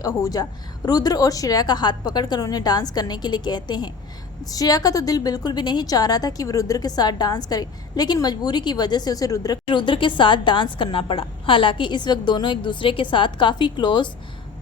आहूजा रुद्र और श्रेया का हाथ पकड़कर उन्हें डांस करने के लिए कहते हैं। श्रेया का तो दिल बिल्कुल भी नहीं चाह रहा था कि वो रुद्र के साथ डांस करे, लेकिन मजबूरी की वजह से उसे रुद्र के साथ डांस करना पड़ा। हालांकि इस वक्त दोनों एक दूसरे के साथ काफ़ी क्लोज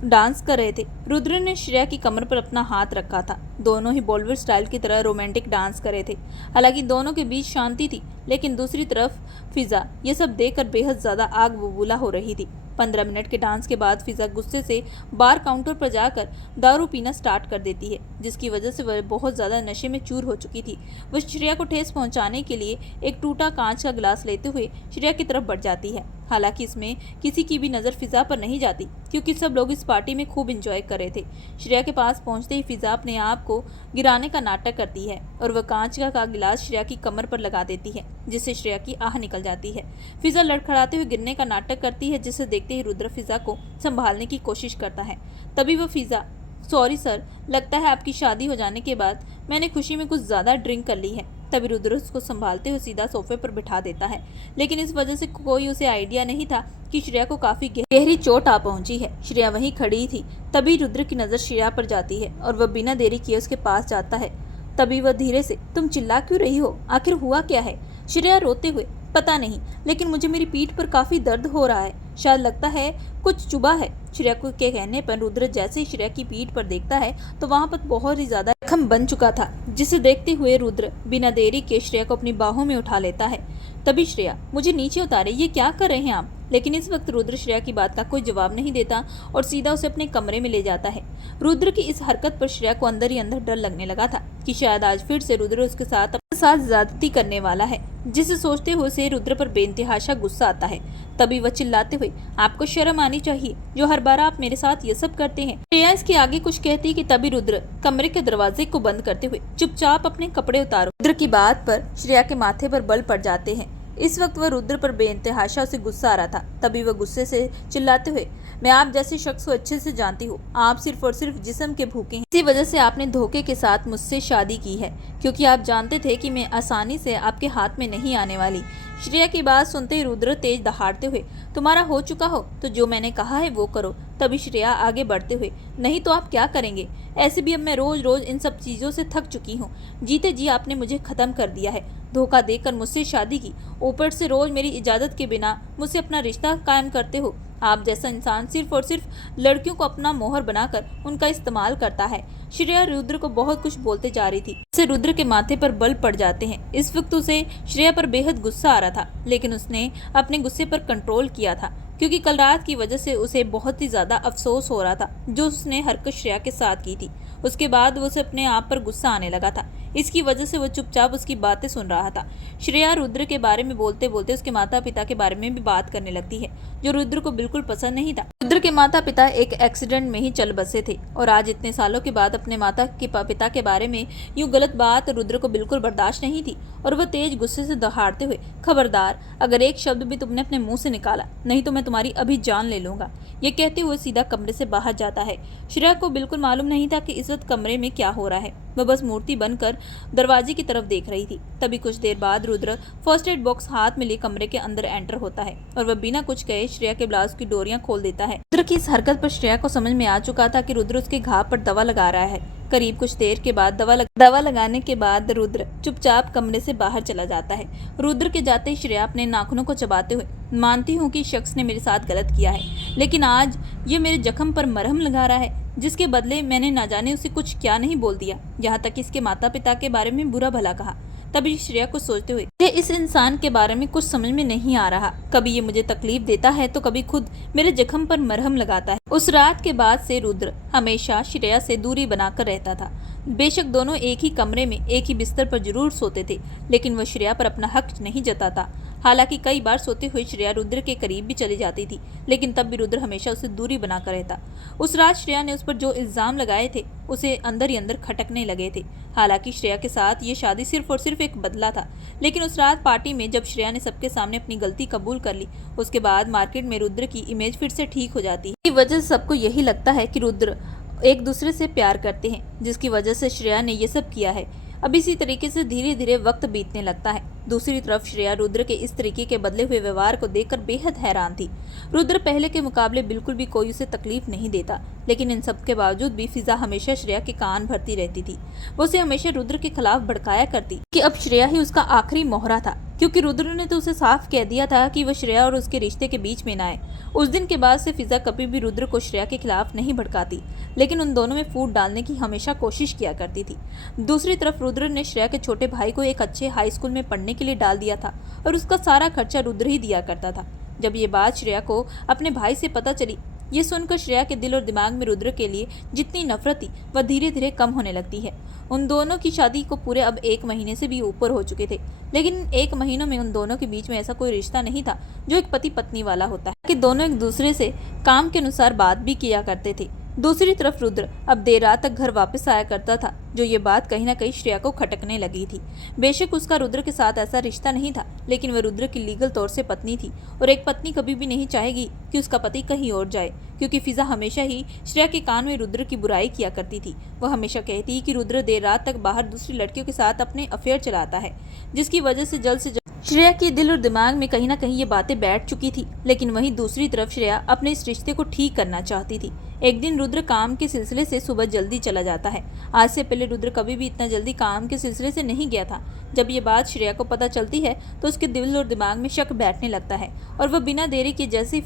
डांस कर रहे थे। रुद्र ने श्रेया की कमर पर अपना हाथ रखा था। दोनों ही बॉलीवुड स्टाइल की तरह रोमांटिक डांस कर रहे थे। हालांकि दोनों के बीच शांति थी, लेकिन दूसरी तरफ फिजा ये सब देखकर बेहद ज़्यादा आग बबूला हो रही थी। 15 मिनट के डांस के बाद फिजा गुस्से से बार काउंटर पर जाकर दारू पीना स्टार्ट कर देती है, जिसकी वजह से वह बहुत ज़्यादा नशे में चूर हो चुकी थी। वह श्रेया को ठेस पहुंचाने के लिए एक टूटा कांच का गिलास लेते हुए श्रेया की तरफ बढ़ जाती है। हालांकि इसमें किसी की भी नज़र फिजा पर नहीं जाती, क्योंकि सब लोग इस पार्टी में खूब इंजॉय कर रहे थे। श्रेया के पास पहुंचते ही फिजा अपने आप को गिराने का नाटक करती है और वह कांच का गिलास श्रेया की कमर पर लगा देती है, जिससे श्रेया की आह निकल जाती है। फिजा लड़खड़ाते हुए गिरने का नाटक करती है, जिसे देखते ही रुद्र फिजा को संभालने की कोशिश करता है। तभी वह फिजा, सॉरी सर, लगता है आपकी शादी हो जाने के बाद मैंने खुशी में कुछ ज़्यादा ड्रिंक कर ली है। तभी रुद्र उसको संभालते हुए सीधा सोफे पर बिठा देता है, लेकिन इस वजह से कोई उसे आइडिया नहीं था कि श्रेया को काफ़ी गहरी चोट आ पहुंची है। श्रेया वहीं खड़ी थी। तभी रुद्र की नज़र श्रेया पर जाती है और वह बिना देरी किए उसके पास जाता है। तभी वह धीरे से, तुम चिल्ला क्यों रही हो, आखिर हुआ क्या है? श्रेया रोते हुए, पता नहीं, लेकिन मुझे मेरी पीठ पर काफ़ी दर्द हो रहा है, शायद लगता है कुछ चुभा है। श्रेया के कहने पर रुद्र जैसे ही श्रेया की पीठ पर देखता है तो वहां पर बहुत ही ज्यादा जख्म बन चुका था, जिसे देखते हुए रुद्र बिना देरी के श्रेया को अपनी बाहों में उठा लेता है। तभी श्रेया, मुझे नीचे उतारे, ये क्या कर रहे हैं आप? लेकिन इस वक्त रुद्र श्रेया की बात का कोई जवाब नहीं देता और सीधा उसे अपने कमरे में ले जाता है। रुद्र की इस हरकत पर श्रेया को अंदर ही अंदर डर लगने लगा था कि शायद आज फिर से रुद्र उसके साथ ज्यादती करने वाला है, जिसे सोचते हुए उसे रुद्र पर बेइंतहाशा गुस्सा आता है। तभी वह चिल्लाते हुए, आपको शर्म आनी चाहिए, जो हर बार आप मेरे साथ ये सब करते हैं। श्रेया इसके आगे कुछ कहती कि तभी रुद्र कमरे के दरवाजे को बंद करते हुए, चुपचाप अपने कपड़े उतारो। रुद्र की बात पर श्रेया के माथे पर बल पड़ जाते हैं। इस वक्त वह रुद्र पर बेइंतहाशा से गुस्सा आ रहा था। तभी वह गुस्से से चिल्लाते हुए, मैं आप जैसे शख्स को अच्छे से जानती हूँ, आप सिर्फ और सिर्फ जिस्म के भूखे हैं। इसी वजह से आपने धोखे के साथ मुझसे शादी की है, क्योंकि आप जानते थे कि मैं आसानी से आपके हाथ में नहीं आने वाली। श्रेया की बात सुनते ही रुद्र तेज दहाड़ते हुए, तुम्हारा हो चुका हो तो जो मैंने कहा है वो करो। तभी श्रेया आगे बढ़ते हुए, नहीं तो आप क्या करेंगे? ऐसे भी अब मैं रोज रोज इन सब चीज़ों से थक चुकी हूँ। जीते जी आपने मुझे ख़त्म कर दिया है, धोखा देकर मुझसे शादी की, ऊपर से रोज मेरी इजाज़त के बिना मुझसे अपना रिश्ता कायम करते हो। आप जैसा इंसान सिर्फ और सिर्फ लड़कियों को अपना मोहर बनाकर उनका इस्तेमाल करता है। श्रेया रुद्र को बहुत कुछ बोलते जा रही थी, इससे रुद्र के माथे पर बल पड़ जाते हैं। इस वक्त उसे श्रेया पर बेहद गुस्सा आ रहा था, लेकिन उसने अपने गुस्से पर कंट्रोल किया था। क्योंकि कल रात की वजह से उसे बहुत ही ज़्यादा अफसोस हो रहा था जो उसने हरकत श्रेया के साथ की थी। उसके बाद वो उसे अपने आप पर गुस्सा आने लगा था। इसकी वजह से वो चुपचाप उसकी बातें सुन रहा था। श्रेया रुद्र के बारे में बोलते बोलते उसके माता पिता के बारे में भी बात करने लगती है, जो रुद्र को बिल्कुल पसंद नहीं था। रुद्र के माता पिता एक एक्सीडेंट में ही चल बसे थे और आज इतने सालों के बाद अपने माता के पिता के बारे में यूं गलत बात रुद्र को बिल्कुल बर्दाश्त नहीं थी और वह तेज गुस्से से दहाड़ते हुए, खबरदार, अगर एक शब्द भी तुमने अपने मुंह से निकाला नहीं तो मैं तुम्हारी अभी जान ले लूंगा। ये कहते हुए सीधा कमरे से बाहर जाता है। श्रेया को बिल्कुल मालूम नहीं था कि इस वक्त कमरे में क्या हो रहा है। वह बस मूर्ति बनकर दरवाजे की तरफ देख रही थी। तभी कुछ देर बाद रुद्र फर्स्ट एड बॉक्स हाथ में लिए कमरे के अंदर एंटर होता है और वह बिना कुछ कहे श्रेया के ब्लाउज की डोरियां खोल देता है। रुद्र की इस हरकत पर श्रेया को समझ में आ चुका था कि रुद्र उसके घाव पर दवा लगा रहा है। करीब कुछ देर के बाद दवा लगाने के बाद रुद्र चुपचाप कमरे से बाहर चला जाता है। रुद्र के जाते ही श्रेया अपने नाखूनों को चबाते हुए, मानती हूँ कि शख्स ने मेरे साथ गलत किया है, लेकिन आज ये मेरे जख्म पर मरहम लगा रहा है, जिसके बदले मैंने ना जाने उसे कुछ क्या नहीं बोल दिया, यहाँ तक इसके माता पिता के बारे में बुरा भला कहा। तभी श्रेया को सोचते हुए, ये इस इंसान के बारे में कुछ समझ में नहीं आ रहा, कभी ये मुझे तकलीफ देता है तो कभी खुद मेरे जख्म पर मरहम लगाता है। उस रात के बाद से रुद्र हमेशा श्रेया से दूरी बनाकर रहता था। बेशक दोनों एक ही कमरे में एक ही बिस्तर पर जरूर सोते थे, लेकिन वह श्रेया पर अपना हक नहीं जताता। हालांकि कई बार सोते हुए श्रेया रुद्र के करीब भी चली जाती थी, लेकिन तब भी रुद्र हमेशा उसे दूरी बनाकर रहता। उस रात श्रेया ने उस पर जो इल्जाम लगाए थे उसे अंदर ही अंदर खटकने लगे थे। हालांकि श्रेया के साथ ये शादी सिर्फ और सिर्फ एक बदला था, लेकिन उस रात पार्टी में जब श्रेया ने सबके सामने अपनी गलती कबूल कर ली, उसके बाद मार्केट में रुद्र की इमेज फिर से ठीक हो जाती है। इसकी वजह से सबको यही लगता है कि रुद्र एक दूसरे से प्यार करते हैं, जिसकी वजह से श्रेया ने ये सब किया है। अब इसी तरीके से धीरे धीरे वक्त बीतने लगता है। दूसरी तरफ श्रेया रुद्र के इस तरीके के बदले हुए व्यवहार को देखकर बेहद हैरान थी। रुद्र पहले के मुकाबले बिल्कुल भी कोई उसे तकलीफ नहीं देता, लेकिन इन सब के बावजूद भी फिजा हमेशा श्रेया के कान भरती रहती थी। वो उसे हमेशा रुद्र के खिलाफ भड़काया करती कि अब श्रेया ही उसका आखिरी मोहरा था, क्योंकि रुद्र ने तो उसे साफ कह दिया था कि वह श्रेया और उसके रिश्ते के बीच में न आए। उस दिन के बाद से फिजा कभी भी रुद्र को श्रेया के खिलाफ नहीं भड़काती, लेकिन उन दोनों में फूट डालने की हमेशा कोशिश किया करती थी। दूसरी तरफ रुद्र ने श्रेया के छोटे भाई को एक अच्छे हाई स्कूल में पढ़ने के लिए डाल दिया था और उसका सारा खर्चा रुद्र ही दिया करता था। जब ये बात श्रेया को अपने भाई से पता चली, ये सुनकर श्रेया के दिल और दिमाग में रुद्र के लिए जितनी नफरत थी वह धीरे धीरे कम होने लगती है। उन दोनों की शादी को पूरे अब 1 महीने से भी ऊपर हो चुके थे, लेकिन 1 महीनों में उन दोनों के बीच में ऐसा कोई रिश्ता नहीं था जो एक पति पत्नी वाला होता है, कि दोनों एक दूसरे से काम के अनुसार बात भी किया करते थे। दूसरी तरफ रुद्र अब देर रात तक घर वापस आया करता था, जो ये बात कहीं ना कहीं श्रेया को खटकने लगी थी। बेशक उसका रुद्र के साथ ऐसा रिश्ता नहीं था, लेकिन वह रुद्र की लीगल तौर से पत्नी थी और एक पत्नी कभी भी नहीं चाहेगी कि उसका पति कहीं और जाए, क्योंकि फिजा हमेशा ही श्रेया के कान में रुद्र की बुराई किया करती थी। वह हमेशा कहती कि रुद्र देर रात तक बाहर दूसरी लड़कियों के साथ अपने अफेयर चलाता है, जिसकी वजह से जल्द से जल्द श्रेया के दिल और दिमाग में कहीं ना कहीं ये बातें बैठ चुकी थी। लेकिन वहीं दूसरी तरफ श्रेया अपने इस रिश्ते को ठीक करना चाहती थी। एक दिन रुद्र काम के सिलसिले से सुबह जल्दी चला जाता है। आज से पहले रुद्र कभी भी इतना जल्दी काम के सिलसिले से नहीं गया था। जब ये बात श्रेया को पता चलती है तो उसके दिल और दिमाग में शक बैठने लगता है और वह बिना देरी किए जैसे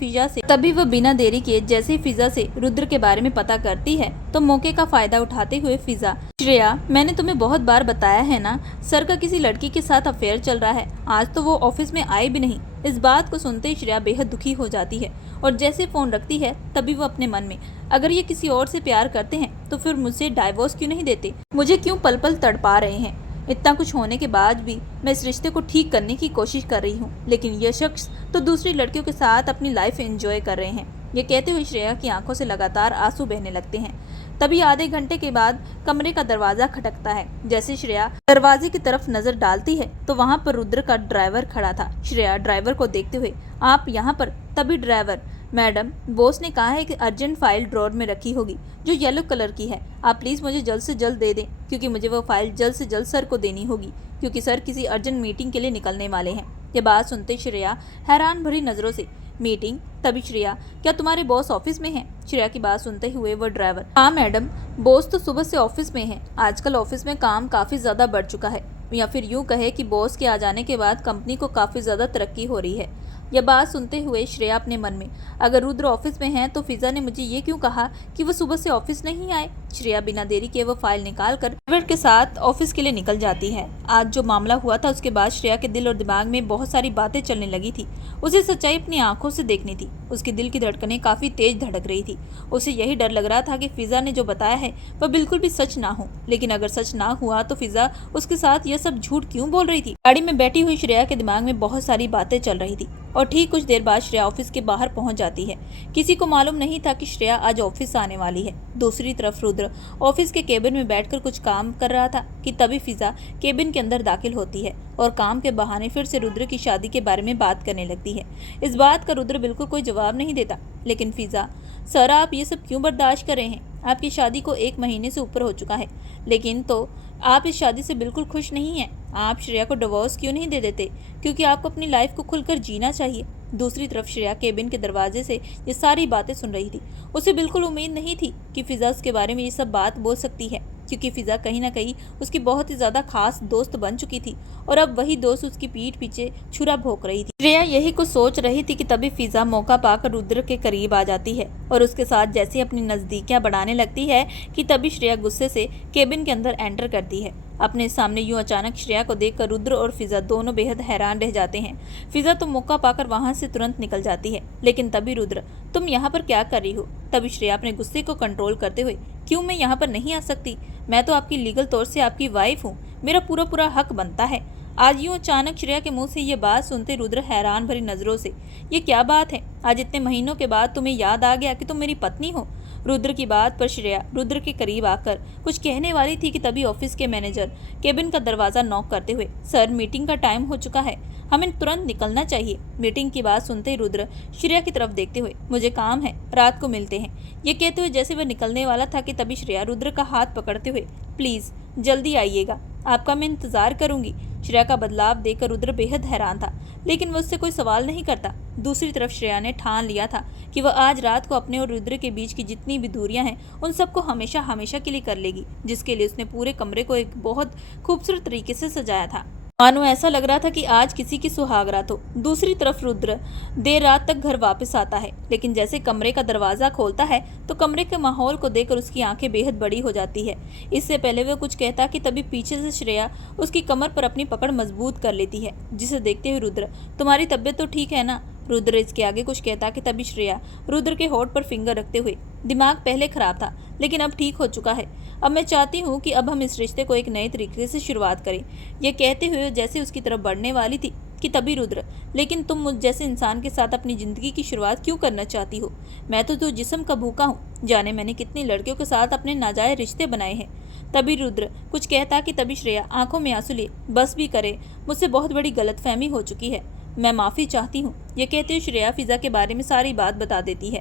फिजा से रुद्र के बारे में पता करती है, तो मौके का फायदा उठाते हुए फिजा, श्रेया, मैंने तुम्हें बहुत बार बताया है ना, सर का किसी लड़की के साथ अफेयर चल रहा है। आज तो वो ऑफिस में आए भी नहीं। इस बात को सुनते ही श्रेया बेहद दुखी हो जाती है और जैसे फोन रखती है तभी वो अपने मन में, अगर ये किसी और से प्यार करते हैं तो फिर मुझसे डाइवोर्स क्यों नहीं देते, मुझे क्यों पल पल तड़पा रहे हैं। इतना कुछ होने के बाद भी मैं इस रिश्ते को ठीक करने की कोशिश कर रही हूँ, लेकिन यह शख्स तो दूसरी लड़कियों के साथ अपनी लाइफ एंजॉय कर रहे हैं। ये कहते हुए श्रेया की आंखों से लगातार आंसू बहने लगते हैं। तभी आधे घंटे के बाद कमरे का दरवाजा खटकता है। जैसे श्रेया दरवाजे की तरफ नजर डालती है तो वहां पर रुद्र का ड्राइवर खड़ा था। श्रेया ड्राइवर को देखते हुए, आप यहाँ पर? तभी ड्राइवर, मैडम, बॉस ने कहा है कि अर्जेंट फाइल ड्रॉर में रखी होगी जो येलो कलर की है, आप प्लीज़ मुझे जल्द से जल्द दे दें, क्योंकि मुझे वो फाइल जल्द से जल्द सर को देनी होगी, क्योंकि सर किसी अर्जेंट मीटिंग के लिए निकलने वाले हैं। ये बात सुनते श्रेया हैरान भरी नज़रों से, मीटिंग? तभी श्रेया, क्या तुम्हारे बॉस ऑफिस में हैं? श्रेया की बात सुनते हुए वो ड्राइवर, हाँ मैडम, बॉस तो सुबह से ऑफिस में है। आजकल ऑफिस में काम काफ़ी ज़्यादा बढ़ चुका है, या फिर यूँ कहे कि बॉस के आ जाने के बाद कंपनी को काफ़ी ज़्यादा तरक्की हो रही है। यह बात सुनते हुए श्रेया अपने मन में, अगर रुद्र ऑफिस में हैं तो फिजा ने मुझे ये क्यों कहा कि वो सुबह से ऑफिस नहीं आए? श्रेया बिना देरी के वो फाइल निकाल कर ड्राइवर के साथ ऑफिस के लिए निकल जाती है। आज जो मामला हुआ था उसके बाद श्रेया के दिल और दिमाग में बहुत सारी बातें चलने लगी थी। उसे सच्चाई अपनी आंखों से देखनी थी। उसके दिल की धड़कनें काफी तेज धड़क रही थी। उसे यही डर लग रहा था कि फिजा ने जो बताया है वह बिल्कुल भी सच ना हो। लेकिन अगर सच ना हुआ तो फिजा उसके साथ यह सब झूठ क्यों बोल रही थी। गाड़ी में बैठी हुई श्रेया के दिमाग में बहुत सारी बातें चल रही थी और ठीक कुछ देर बाद श्रेया ऑफिस के बाहर पहुंच जाती है। किसी को मालूम नहीं था कि श्रेया आज ऑफिस आने वाली है। दूसरी तरफ रुद्र ऑफिस के केबिन में बैठकर कुछ काम कर रहा था कि तभी फिजा केबिन के अंदर दाखिल होती है और काम के बहाने फिर से रुद्र की शादी के बारे में बात करने लगती है। इस बात का रुद्र बिल्कुल कोई जवाब नहीं देता। लेकिन फिजा, सर आप ये सब क्यों बर्दाश्त कर रहे हैं? आपकी शादी को 1 महीने से ऊपर हो चुका है, लेकिन तो आप इस शादी से बिल्कुल खुश नहीं हैं। आप श्रेया को डिवोर्स क्यों नहीं दे देते? क्योंकि आपको अपनी लाइफ को खुलकर जीना चाहिए। दूसरी तरफ श्रेया केबिन के दरवाजे से ये सारी बातें सुन रही थी। उसे बिल्कुल उम्मीद नहीं थी कि फिजा उसके बारे में ये सब बात बोल सकती है, क्योंकि फिजा कहीं ना कहीं उसकी बहुत ही ज्यादा खास दोस्त बन चुकी थी और अब वही दोस्त उसकी पीठ पीछे छुरा भोंक रही थी। श्रेया यही कुछ सोच रही थी कि तभी फिजा मौका पाकर रुद्र के करीब आ जाती है और उसके साथ जैसे अपनी नजदीकियां बढ़ाने लगती है कि तभी श्रेया गुस्से से केबिन के अंदर एंटर करती है। अपने सामने यूं अचानक श्रेया को देखकर रुद्र और फिजा दोनों बेहद हैरान रह जाते हैं। फिजा तो मौका पाकर वहां से तुरंत निकल जाती है, लेकिन तभी रुद्र, तुम यहाँ पर क्या कर रही हो? तभी श्रेया अपने गुस्से को कंट्रोल करते हुए, क्यों मैं यहाँ पर नहीं आ सकती? मैं तो आपकी लीगल तौर से आपकी वाइफ हूँ, मेरा पूरा हक बनता है। आज यूं अचानक श्रेया के मुंह से ये बात सुनते रुद्र हैरान भरी नजरों से, ये क्या बात है? आज इतने महीनों के बाद तुम्हें याद आ गया कि तुम मेरी पत्नी हो? रुद्र की बात पर श्रेया रुद्र के करीब आकर कुछ कहने वाली थी कि तभी ऑफिस के मैनेजर केबिन का दरवाजा नॉक करते हुए, सर मीटिंग का टाइम हो चुका है, हमें तुरंत निकलना चाहिए। मीटिंग की बात सुनते ही रुद्र श्रेया की तरफ देखते हुए, मुझे काम है, रात को मिलते हैं, ये कहते हुए जैसे वह निकलने वाला था कि तभी श्रेया रुद्र का हाथ पकड़ते हुए, प्लीज जल्दी आइएगा, आपका मैं इंतजार करूंगी। श्रेया का बदलाव देखकर रुद्र बेहद हैरान था, लेकिन वह उससे कोई सवाल नहीं करता। दूसरी तरफ श्रेया ने ठान लिया था कि वह आज रात को अपने और रुद्र के बीच की जितनी भी दूरियां हैं उन सबको हमेशा हमेशा के लिए कर लेगी, जिसके लिए उसने पूरे कमरे को एक बहुत खूबसूरत तरीके से सजाया था, मानो ऐसा लग रहा था कि आज किसी की सुहागरात हो। दूसरी तरफ रुद्र देर रात तक घर वापस आता है, लेकिन जैसे कमरे का दरवाजा खोलता है तो कमरे के माहौल को देखकर उसकी आंखें बेहद बड़ी हो जाती है। इससे पहले वह कुछ कहता कि तभी पीछे से श्रेया उसकी कमर पर अपनी पकड़ मजबूत कर लेती है, जिसे देखते हुए रुद्र, तुम्हारी तबीयत तो ठीक है ना? रुद्र इसके आगे कुछ कहता कि तभी श्रेया रुद्र के होठ पर फिंगर रखते हुए, दिमाग पहले खराब था लेकिन अब ठीक हो चुका है, अब मैं चाहती हूँ कि अब हम इस रिश्ते को एक नए तरीके से शुरुआत करें। यह कहते हुए जैसे उसकी तरफ बढ़ने वाली थी कि तभी रुद्र, लेकिन तुम मुझ जैसे इंसान के साथ अपनी जिंदगी की शुरुआत क्यों करना चाहती हो? मैं तो जिस्म का भूखा हूँ, जाने मैंने कितनी लड़कियों के साथ अपने नाजायज रिश्ते बनाए हैं। तभी रुद्र कुछ कहता कि तभी श्रेया आंखों में आंसू लिए, बस भी करे, मुझसे बहुत बड़ी गलतफहमी हो चुकी है, मैं माफ़ी चाहती हूँ। ये कहते हुए श्रेया फिजा के बारे में सारी बात बता देती है।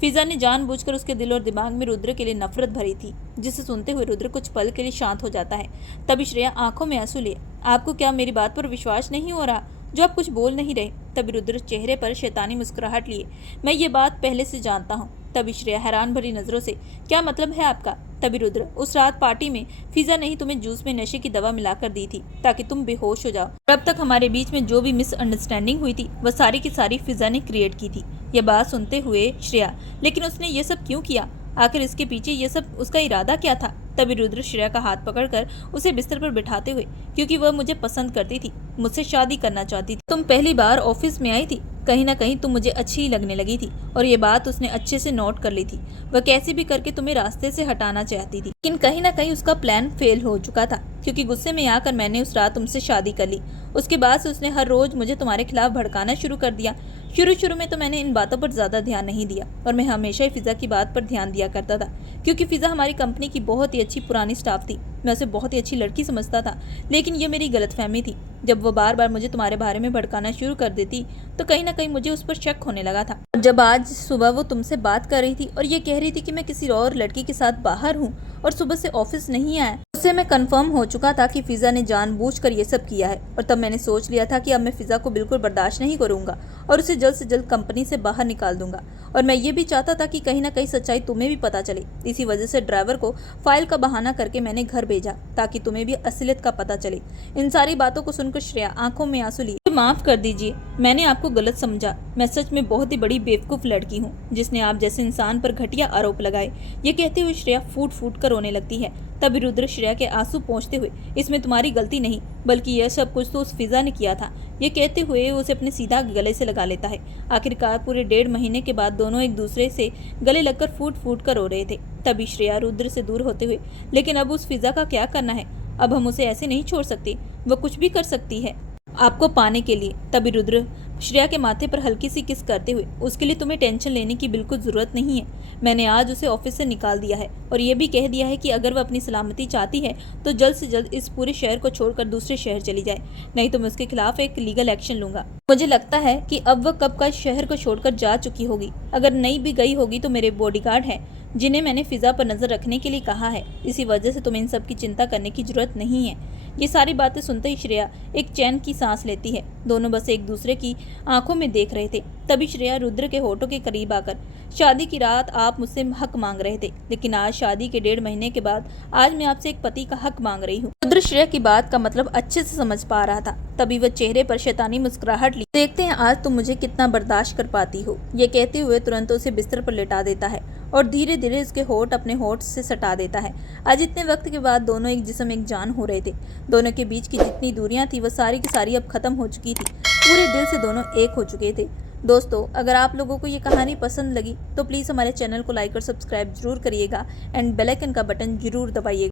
फिजा ने जानबूझकर उसके दिल और दिमाग में रुद्र के लिए नफरत भरी थी, जिसे सुनते हुए रुद्र कुछ पल के लिए शांत हो जाता है। तभी श्रेया आंखों में आंसू लिए, आपको क्या मेरी बात पर विश्वास नहीं हो रहा जो आप कुछ बोल नहीं रहे? तभी रुद्र चेहरे पर शैतानी मुस्कुराहट लिए, मैं ये बात पहले से जानता हूँ। तभी श्रेया हैरान भरी नजरों से, क्या मतलब है आपका? तभी रुद्र, उस रात पार्टी में फिजा ने ही तुम्हें जूस में नशे की दवा मिलाकर दी थी ताकि तुम बेहोश हो जाओ। और अब तक हमारे बीच में जो भी मिसअंडरस्टैंडिंग हुई थी वह सारी की सारी फिजा ने क्रिएट की थी। यह बात सुनते हुए श्रेया, लेकिन उसने ये सब क्यों किया? आखिर इसके पीछे ये सब उसका इरादा क्या था? तभी रुद्र श्रेया का हाथ पकड़कर उसे बिस्तर पर बिठाते हुए, क्योंकि वह मुझे पसंद करती थी, मुझसे शादी करना चाहती थी, तुम पहली बार ऑफिस में आई थी, कहीं ना कहीं तुम मुझे अच्छी लगने लगी थी और ये बात उसने अच्छे से नोट कर ली थी। वह कैसे भी करके तुम्हें रास्ते से हटाना चाहती थी, लेकिन कहीं ना कहीं उसका प्लान फेल हो चुका था, क्योंकि गुस्से में आकर मैंने उस रात तुमसे शादी कर ली। उसके बाद से उसने हर रोज मुझे तुम्हारे खिलाफ भड़काना शुरू कर दिया। शुरू में तो मैंने इन बातों पर ज्यादा ध्यान नहीं दिया और मैं हमेशा ही फिजा की बात पर ध्यान दिया करता था, क्योंकि फिजा हमारी कंपनी की बहुत ही अच्छी पुरानी स्टाफ थी, मैं उसे बहुत ही अच्छी लड़की समझता था। लेकिन ये मेरी गलतफहमी थी, जब वो बार बार मुझे तुम्हारे बारे में भड़काना शुरू कर देती तो कहीं ना कहीं मुझे उस पर शक होने लगा था। जब आज सुबह वो तुमसे बात कर रही थी और ये कह रही थी कि मैं किसी और लड़की के साथ बाहर हूँ और सुबह से ऑफिस नहीं आया, उससे मैं कंफर्म हो चुका था कि फिजा ने जानबूझकर ये सब किया है। और तब मैंने सोच लिया था कि अब मैं फिजा को बिल्कुल बर्दाश्त नहीं करूंगा और उसे जल्द से जल्द कंपनी से बाहर निकाल दूंगा। और मैं ये भी चाहता था कि कहीं ना कहीं सच्चाई तुम्हें भी पता चले। इसी वजह से ड्राइवर को फाइल का बहाना करके मैंने घर भेजा ताकि तुम्हें भी असलियत का पता चले। इन सारी बातों को सुनकर श्रेया आंखों में आंसू लिए, माफ़ कर दीजिए, मैंने आपको गलत समझा। मैं सच में बहुत ही बड़ी बेवकूफ़ लड़की हूँ जिसने आप जैसे इंसान पर घटिया आरोप लगाए। ये कहते हुए श्रेया फूट फूट कर रोने लगती है। तभी रुद्र श्रेया के आंसू पोंछते हुए, इसमें तुम्हारी गलती नहीं बल्कि यह सब कुछ तो उस फिजा ने किया था। ये कहते हुए उसे अपने सीधा गले से लगा लेता है। आखिरकार पूरे 1.5 महीने के बाद दोनों एक दूसरे से गले लगकर फूट फूट कर रो रहे थे। तभी श्रेया रुद्र से दूर होते हुए, लेकिन अब उस फिजा का क्या करना है? अब हम उसे ऐसे नहीं छोड़ सकते, वह कुछ भी कर सकती है आपको पाने के लिए। तभी रुद्र श्रेया के माथे पर हल्की सी किस करते हुए, उसके लिए तुम्हें टेंशन लेने की बिल्कुल ज़रूरत नहीं है। मैंने आज उसे ऑफिस से निकाल दिया है और ये भी कह दिया है कि अगर वह अपनी सलामती चाहती है तो जल्द से जल्द इस पूरे शहर को छोड़कर दूसरे शहर चली जाए, नहीं तो मैं उसके खिलाफ एक लीगल एक्शन लूंगा। मुझे लगता है कि अब वह कब का इस शहर को छोड़कर जा चुकी होगी। अगर नहीं भी गई होगी तो मेरे बॉडीगार्ड हैं जिन्हें मैंने फिजा पर नजर रखने के लिए कहा है। इसी वजह से तुम्हें इन सब की चिंता करने की जरूरत नहीं है। ये सारी बातें सुनते ही श्रेया एक चैन की सांस लेती है। दोनों बस एक दूसरे की आंखों में देख रहे थे। तभी श्रेया रुद्र के होठों के करीब आकर, शादी की रात आप मुझसे हक मांग रहे थे, लेकिन आज शादी के 1.5 महीने के बाद आज मैं आपसे एक पति का हक मांग रही हूँ। रुद्र श्रेया की बात का मतलब अच्छे से समझ पा रहा था। तभी वह चेहरे पर शैतानी मुस्कुराहट ली, देखते हैं आज तुम मुझे कितना बर्दाश्त कर पाती हो। ये कहते हुए तुरंत उसे बिस्तर पर लेटा देता है और धीरे धीरे उसके होठ अपने होठ से सटा देता है। आज इतने वक्त के बाद दोनों एक जिस्म एक जान हो रहे थे। दोनों के बीच की जितनी दूरियां थी वह सारी की सारी अब खत्म हो चुकी थी। पूरे दिल से दोनों एक हो चुके थे। दोस्तों, अगर आप लोगों को ये कहानी पसंद लगी तो प्लीज़ हमारे चैनल को लाइक और सब्सक्राइब जरूर करिएगा एंड बेल आइकन का बटन जरूर दबाइएगा।